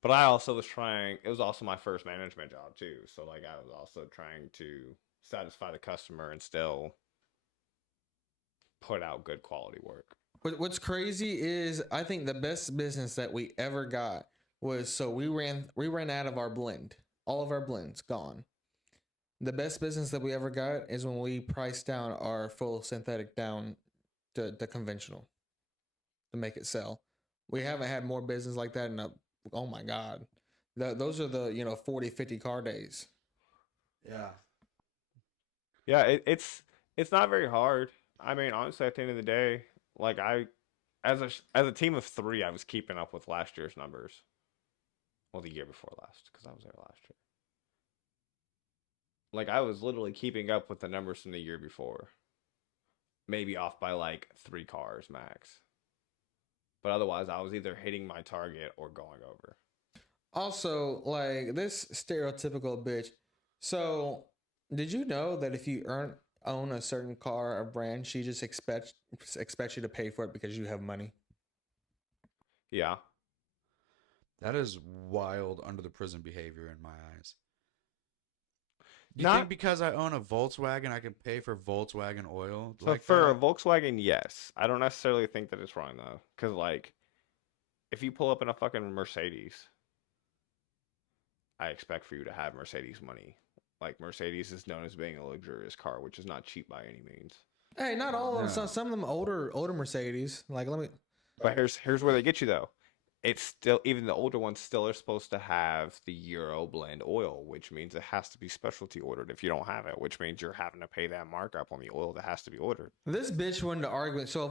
But I also was trying, it was also my first management job too. So like I was also trying to satisfy the customer and still put out good quality work. What's crazy is I think the best business that we ever got was we ran out of our blend. All of our blends gone. The best business that we ever got is when we priced down our full synthetic down to conventional to make it sell. We haven't had more business like that in oh my God. Those are the 40, 50 car days. Yeah. Yeah, it's not very hard. I mean, honestly, at the end of the day, like as a team of 3, I was keeping up with last year's numbers. Well, the year before last, because I was there last year. Like I was literally keeping up with the numbers from the year before. Maybe off by like 3 cars max. But otherwise, I was either hitting my target or going over. Also, like this stereotypical bitch. So, did you know that if you own a certain car or brand, she just expects you to pay for it because you have money? Yeah. That is wild under the prison behavior in my eyes. You Not- think because I own a Volkswagen, I can pay for Volkswagen oil? So like for a that? Volkswagen, yes. I don't necessarily think that it's wrong though, because like, if you pull up in a fucking Mercedes, I expect for you to have Mercedes money. Like Mercedes is known as being a luxurious car, which is not cheap by any means. Hey, not all of them. No. Some of them older Mercedes. Like let me. But here's where they get you though. It's still, even the older ones still are supposed to have the Euro blend oil, which means it has to be specialty ordered if you don't have it, which means you're having to pay that markup on the oil that has to be ordered. This bitch wanted to argue. So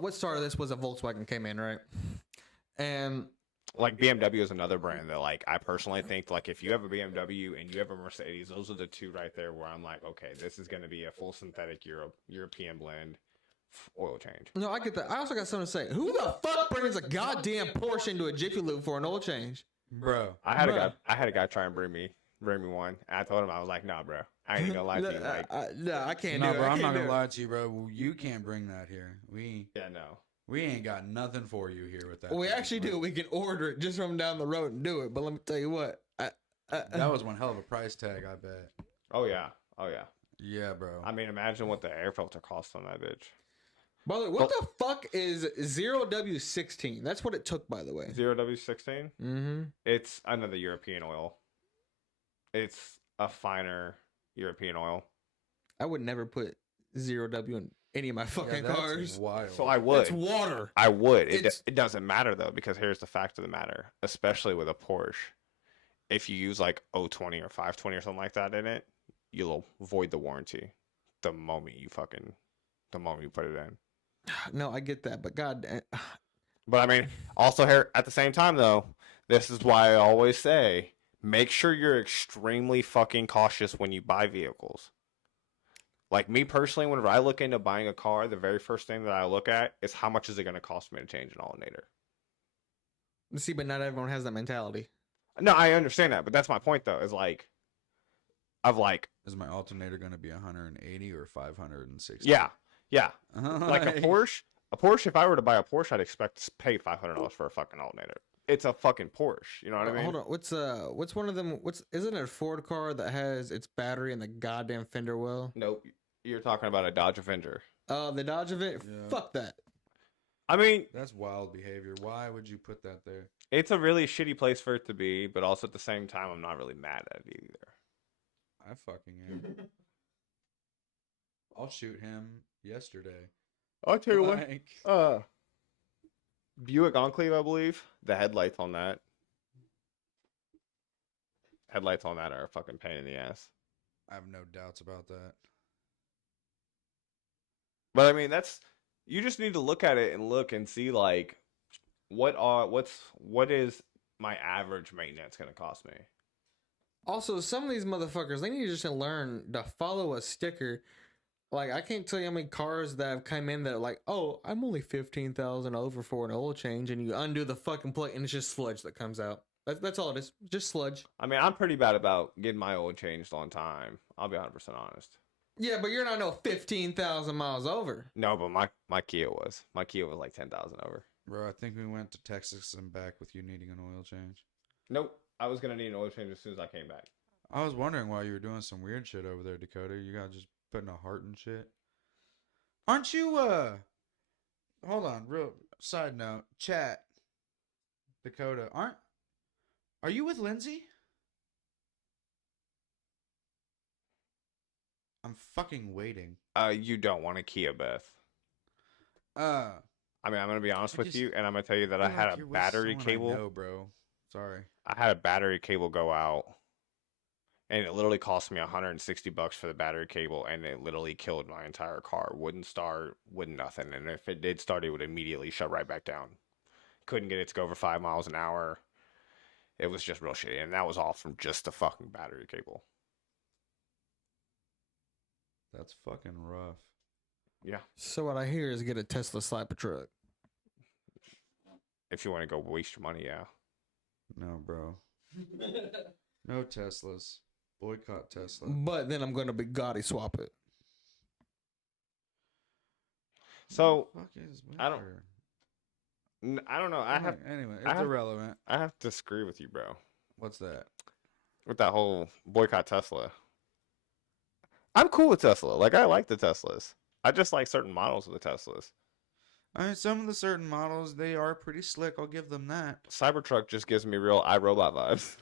what started this was a Volkswagen came in, right? And Like BMW is another brand that like I personally think like if you have a BMW and you have a Mercedes, those are the 2 right there where I'm like, okay, this is going to be a full synthetic European blend oil change. no, I get that. I also got something to say. Who the fuck brings a goddamn Porsche into a Jiffy Lube for an oil change? Bro. I had Bruh. a guy try and bring me one. And I told him, I was like, nah, bro, I ain't gonna lie to you. Like, No, I can't No, do it. bro, I I'm can't not do gonna it. lie to you, bro. You can't bring that here. yeah, no. We ain't got nothing for you here with that. We thing. actually do. We can order it just from down the road and do it. But let me tell you what. That was one hell of a price tag, I bet. Oh yeah, oh yeah. Yeah, bro. I mean, imagine what the air filter cost on that bitch. By the way, what the fuck is 0W16? That's what it took, by the way. 0W16. Mm-hmm. It's another European oil. It's a finer European oil. I would never put 0W in any of my fucking that's cars. wild. So I would. It's water. I would. It's- It doesn't matter though, because here's the fact of the matter, especially with a Porsche. If you use like 020 or 520 or something like that in it, you'll void the warranty the moment you put it in. No, I get that, but god, But I mean, also here at the same time though, this is why I always say, make sure you're extremely fucking cautious when you buy vehicles. Like me personally, whenever I look into buying a car, the very first thing that I look at is how much is it going to cost me to change an alternator. see, but not everyone has that mentality. No, I understand that, but that's my point though. Is like, Is my alternator gonna be 180 or 560? yeah. Like Like a Porsche. If I were to buy a Porsche, I'd expect to pay $500 for a fucking alternator. It's a fucking Porsche. You know what I mean? Hold on, what's one of them? Isn't it a Ford car that has its battery in the goddamn fender well? Nope. You're talking about a Dodge Avenger. The Dodge Event. Yeah. Fuck that. I mean, That's wild behavior. Why would you put that there? it's a really shitty place for it to be, but also at the same time, I'm not really mad at it either. I fucking am. I'll shoot him yesterday. I'll tell you Like, Buick Enclave, I believe. The headlights on that are a fucking pain in the ass. I have no doubts about that. But I mean, you just need to look at it and look and see like what is my average maintenance going to cost me? Also, some of these motherfuckers, they need just to learn to follow a sticker. Like, I can't tell you how many cars that have come in that are like, oh, I'm only 15,000 over for an oil change, and you undo the fucking plate and it's just sludge that comes out. That's all it is, just sludge. I mean, I'm pretty bad about getting my oil changed on time. I'll be 100% honest. Yeah, but you're not no 15,000 miles over. No, but my Kia was. My Kia was like 10,000 over. Bro, I think we went to Texas and back with you needing an oil change. Nope. I was going to need an oil change as soon as I came back. I was wondering why you were doing some weird shit over there, Dakota. You got just putting a heart and shit. Aren't you, hold on, real side note. Chat. Dakota, are you with Lindsay? I'm fucking waiting. You don't want a Kia, Beth. Uh, I mean, I'm gonna be honest I with just you, and I'm gonna tell you that I feel had like a you're with battery someone cable. I know, bro. Sorry. I had a battery cable go out, and it literally cost me $160 for the battery cable, and it literally killed my entire car. Wouldn't start, wouldn't nothing, and if it did start, it would immediately shut right back down. Couldn't get it to go over 5 miles an hour. It was just real shitty, and that was all from just the fucking battery cable. That's fucking rough. Yeah, So what I hear is get a Tesla Cybertruck. if you want to go waste your money, yeah. No, bro. No Teslas. Boycott Tesla. But then I'm gonna Bugatti swap it. So Fuck is I don't- Winter? I don't know. Anyway, I it's have- irrelevant. I have to disagree with you, bro, What's that? with that whole boycott Tesla. I'm cool with Tesla. Like, I like the Teslas. I just like certain models of the Teslas. I mean, some of the certain models, they are pretty slick. I'll give them that. Cybertruck just gives me real iRobot vibes.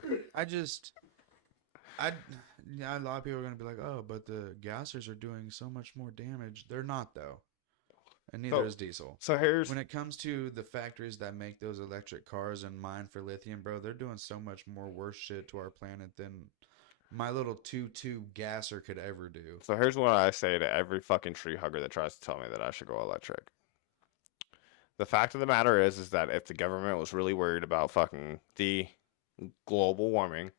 Yeah, a lot of people are going to be like, oh, but the gassers are doing so much more damage. They're not, though. And neither So- is diesel. So here's When it comes to the factories that make those electric cars and mine for lithium, bro, they're doing so much more worse shit to our planet than my little two-tube gasser could ever do. here's what I say to every fucking tree hugger that tries to tell me that I should go electric. The fact of the matter is that if the government was really worried about fucking the global warming,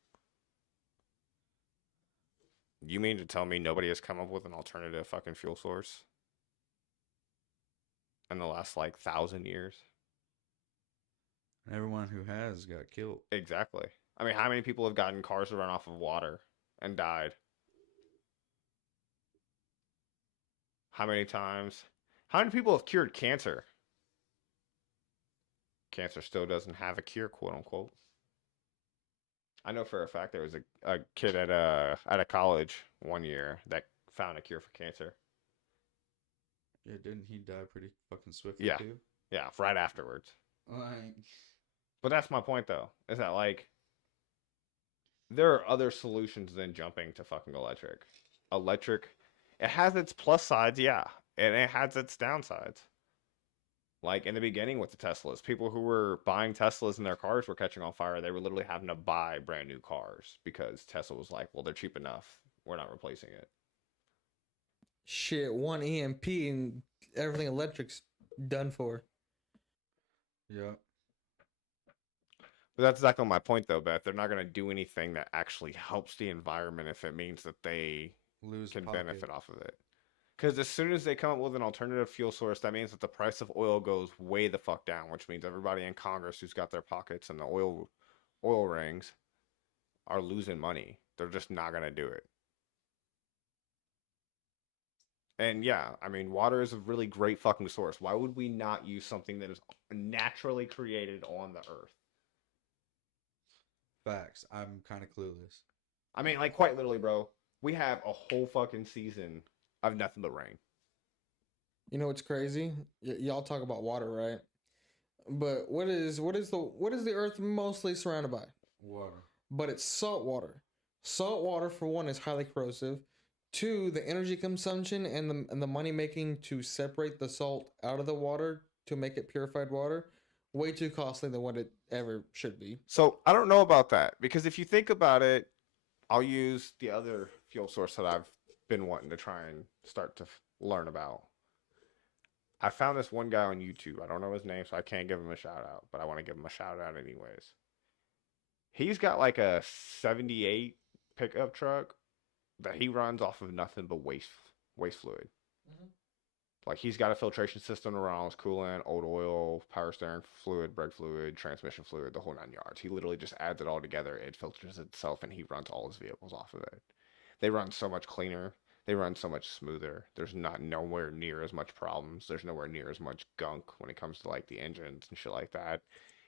you mean to tell me nobody has come up with an alternative fucking fuel source in the last like 1,000 years? And everyone who has got killed. Exactly. I mean, how many people have gotten cars to run off of water and died? How many times? How many people have cured cancer? Cancer still doesn't have a cure, quote unquote. I know for a fact there was a kid at a college one year that found a cure for cancer. Yeah, didn't he die pretty fucking swiftly, Yeah. too? Yeah, right afterwards. Like, But that's my point, though, is that like there are other solutions than jumping to fucking electric. Electric, it has its plus sides, yeah, and it has its downsides. Like in the beginning with the Teslas, people who were buying Teslas and their cars were catching on fire. They were literally having to buy brand new cars because Tesla was like, well, they're cheap enough. We're not replacing it. Shit, one EMP and everything electric's done for. yeah. But that's exactly my point, though, Beth. They're not going to do anything that actually helps the environment if it means that they Lose can pocket. benefit off of it. Because as soon as they come up with an alternative fuel source, that means that the price of oil goes way the fuck down, which means everybody in Congress who's got their pockets in the oil rings are losing money. They're just not going to do it. And yeah, I mean, water is a really great fucking source. Why would we not use something that is naturally created on the earth? Facts. I'm kind of clueless. I mean, like, quite literally, bro. We have a whole fucking season of nothing but rain. You know what's crazy? Y'all talk about water, right? But what is the earth mostly surrounded by? Water. But it's salt water. Salt water, for one, is highly corrosive. Two, the energy consumption and the money making to separate the salt out of the water to make it purified water, way too costly than what it ever should be. So I don't know about that because if you think about it, I'll use the other fuel source that I've been wanting to try and start to learn about. I found this one guy on YouTube. I don't know his name, so I can't give him a shout out, but I want to give him a shout out anyways. He's got like a 78 pickup truck that he runs off of nothing but waste fluid. Like, he's got a filtration system around his coolant, old oil, power steering fluid, brake fluid, transmission fluid, the whole 9 yards. He literally just adds it all together. It filters itself, and he runs all his vehicles off of it. They run so much cleaner. They run so much smoother. There's nowhere near as much problems. There's nowhere near as much gunk when it comes to, like, the engines and shit like that.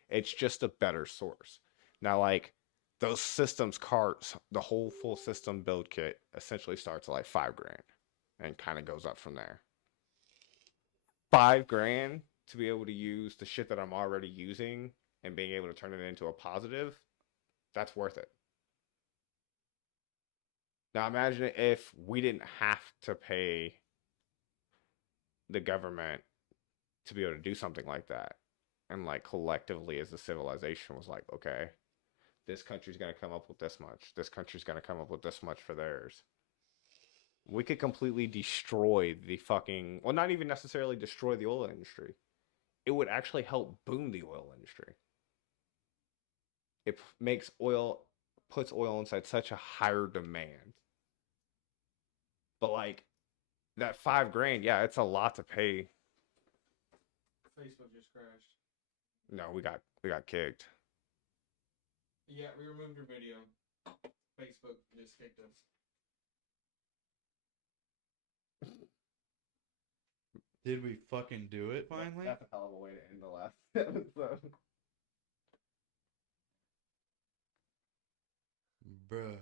It's just a better source. Now, like, those systems carts, the whole full system build kit essentially starts at like $5,000 and kind of goes up from there. $5,000 to be able to use the shit that I'm already using and being able to turn it into a positive, that's worth it. Now imagine if we didn't have to pay the government to be able to do something like that. And like collectively as a civilization was like, okay, this country's gonna come up with this much. This country's gonna come up with this much for theirs. We could completely destroy the fucking, well, not even necessarily destroy the oil industry. It would actually help boom the oil industry. It makes oil, puts oil inside such a higher demand. But like that $5,000, yeah, it's a lot to pay. Facebook just crashed. No, we got kicked. Yeah, we removed your video. Facebook just kicked us. Did we fucking do it finally? That's a hell of a way to end the last episode. Bruh.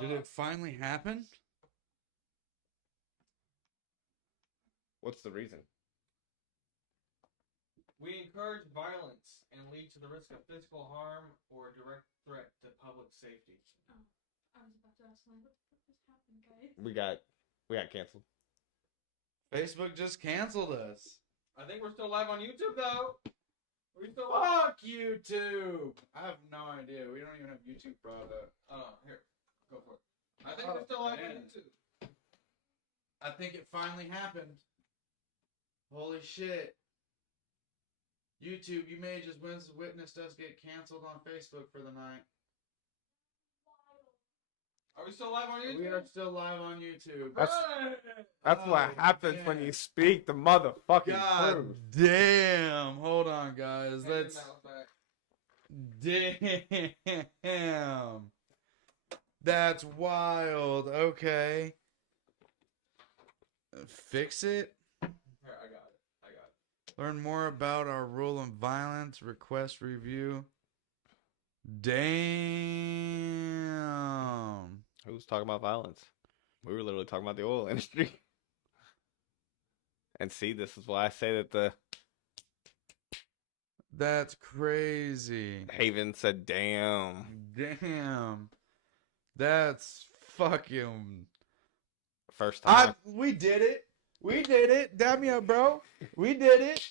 Did it finally happen? What's the reason? We encourage violence and lead to the risk of physical harm or direct threat to public safety. Oh, I was about to ask, like, what the fuck just happened, guys? We got canceled. Facebook just canceled us. I think we're still live on YouTube though. We still Fuck YouTube! I have no idea. We don't even have YouTube product. here, go for it. I think we're still live on man. YouTube. I think it finally happened. Holy shit. YouTube, you may just witnessed us get canceled on Facebook for the night. Are we still live on YouTube? We are still live on YouTube. That's what happens when you speak the motherfucking God truth. damn. Hold on, guys. Let's. Damn. That's wild. Okay. Fix it. Here, I got it. Learn more about our rule on violence. Request review. Damn. Who's talking about violence? We were literally talking about the oil industry. And see, this is why I say that the That's crazy. Haven said, damn. Damn. That's fucking. First time. We did it. We did it. Damn you, bro. We did it.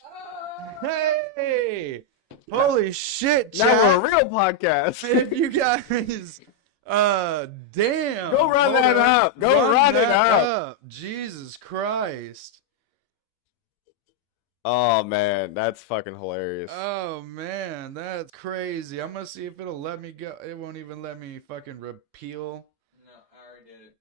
Hey. Holy shit, Now we're chat. a real podcast. If you guys damn. Go run Hold that on. up. Go run it that up. Jesus Christ. Oh man, that's fucking hilarious. Oh man, that's crazy. I'm gonna see if it'll let me go. It won't even let me fucking repeal. No, I already did it.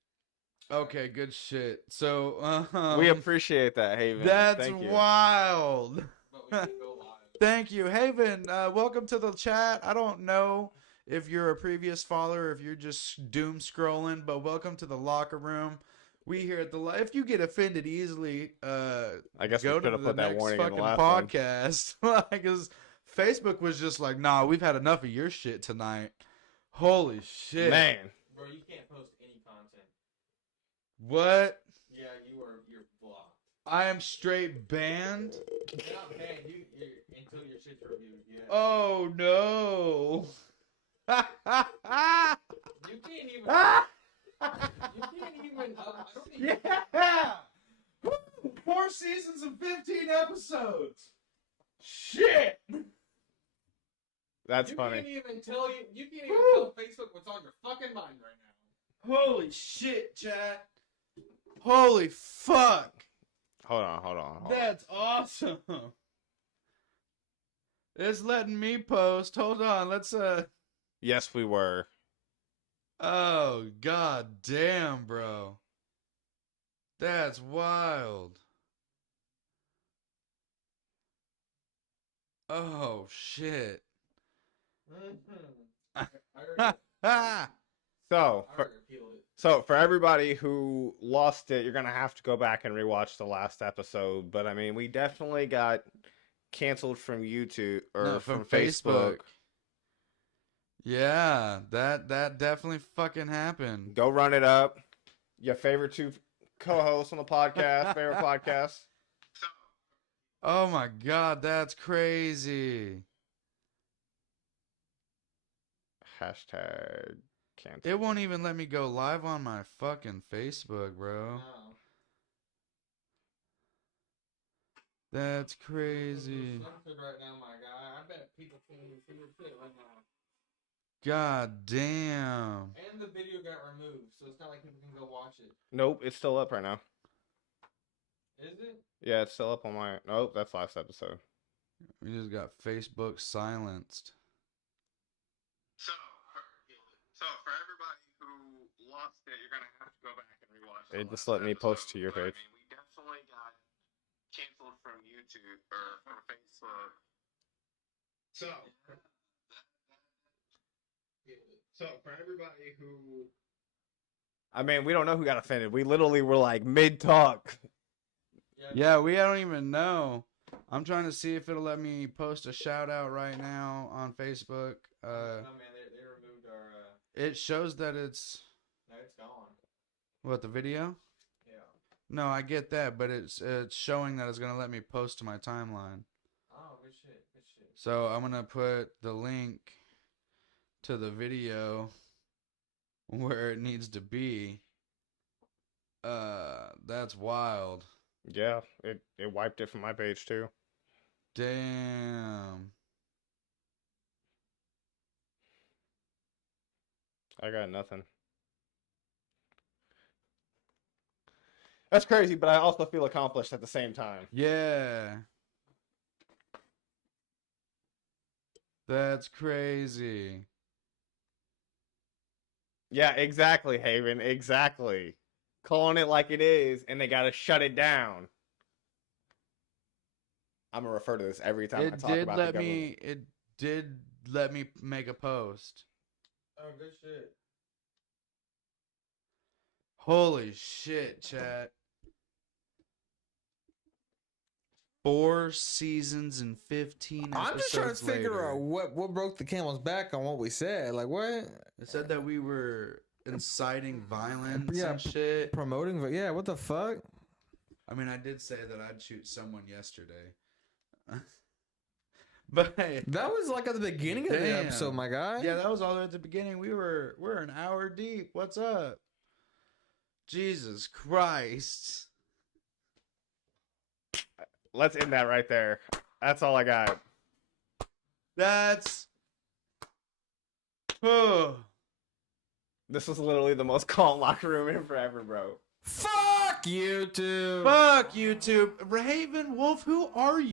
Okay, good shit. So We appreciate that, Haven. that's Thank you. wild. But we can go live. Thank you, Haven. Welcome to the chat. I don't know if you're a previous follower, if you're just doom scrolling, but welcome to the locker room. We here at the if you get offended easily, I guess go we to should have the put that next warning in fucking the last one. podcast. Because Facebook was just like, nah, we've had enough of your shit tonight. Holy shit, Man, Bro, you can't post any content. what? Yeah, you're blocked. I am straight banned. You're not banned. You're until your shit's reviewed. Yeah. Oh no. You can't even. You can't even. I don't even. Yeah! Woo! 4 seasons and 15 episodes. Shit! that's You funny. can't even tell you can't even Woo! tell Facebook what's on your fucking mind right now. Holy shit, chat. Holy fuck. Hold on. That's awesome. It's letting me post. Hold on. Let's Yes, we were. oh god damn, bro. That's wild. Oh shit. I already, Ah. So, I already repealed it. So for everybody who lost it, you're gonna have to go back and rewatch the last episode. But I mean, we definitely got canceled from YouTube or No, from Facebook. Yeah, that definitely fucking happened. Go run it up. Your favorite two co-hosts on the podcast, favorite podcast. Oh my god, that's crazy. Hashtag can't. It won't even let me go live on my fucking Facebook, bro. No. That's crazy. Censored right now, my guy. I bet people can't even see your shit right now. God damn. And the video got removed, so it's not like people can go watch it. Nope, it's still up right now. Is it? Yeah, it's still up on my. Nope, that's last episode. We just got Facebook silenced. So for everybody who lost it, you're gonna have to go back and rewatch. They just let me post to your page. I mean, we definitely got canceled from YouTube or from Facebook. So for everybody who. I mean, we don't know who got offended. We literally were like mid talk. Yeah, we don't even know. I'm trying to see if it'll let me post a shout out right now on Facebook. Oh man, they removed our. It shows that it's No, it's gone. what, the video? Yeah. No, I get that, but it's showing that it's gonna let me post to my timeline. Oh, good shit. Good shit. So I'm gonna put the link to the video where it needs to be. That's wild. Yeah, it wiped it from my page too. Damn. I got nothing. That's crazy, but I also feel accomplished at the same time. Yeah. That's crazy. Yeah, exactly, Haven. Exactly. Calling it like it is, and they gotta shut it down. I'm gonna refer to this every time I It talk did about let the government. me. It did let me make a post. Oh, good shit. Holy shit, chat. 4 seasons and 15 episodes I'm just trying to figure later. out what broke the camel's back on what we said. Like what? It said that we were inciting violence Yeah, and shit. Promoting, but yeah, what the fuck? I mean, I did say that I'd shoot someone yesterday. But That was like at the beginning of the Damn. episode, my guy. yeah, that was all at the beginning. We're an hour deep. What's up? Jesus Christ. Let's end that right there. That's all I got. That's oh. This was literally the most calm locker room in forever, bro. Fuck you two. Fuck YouTube. Raven Wolf, who are you?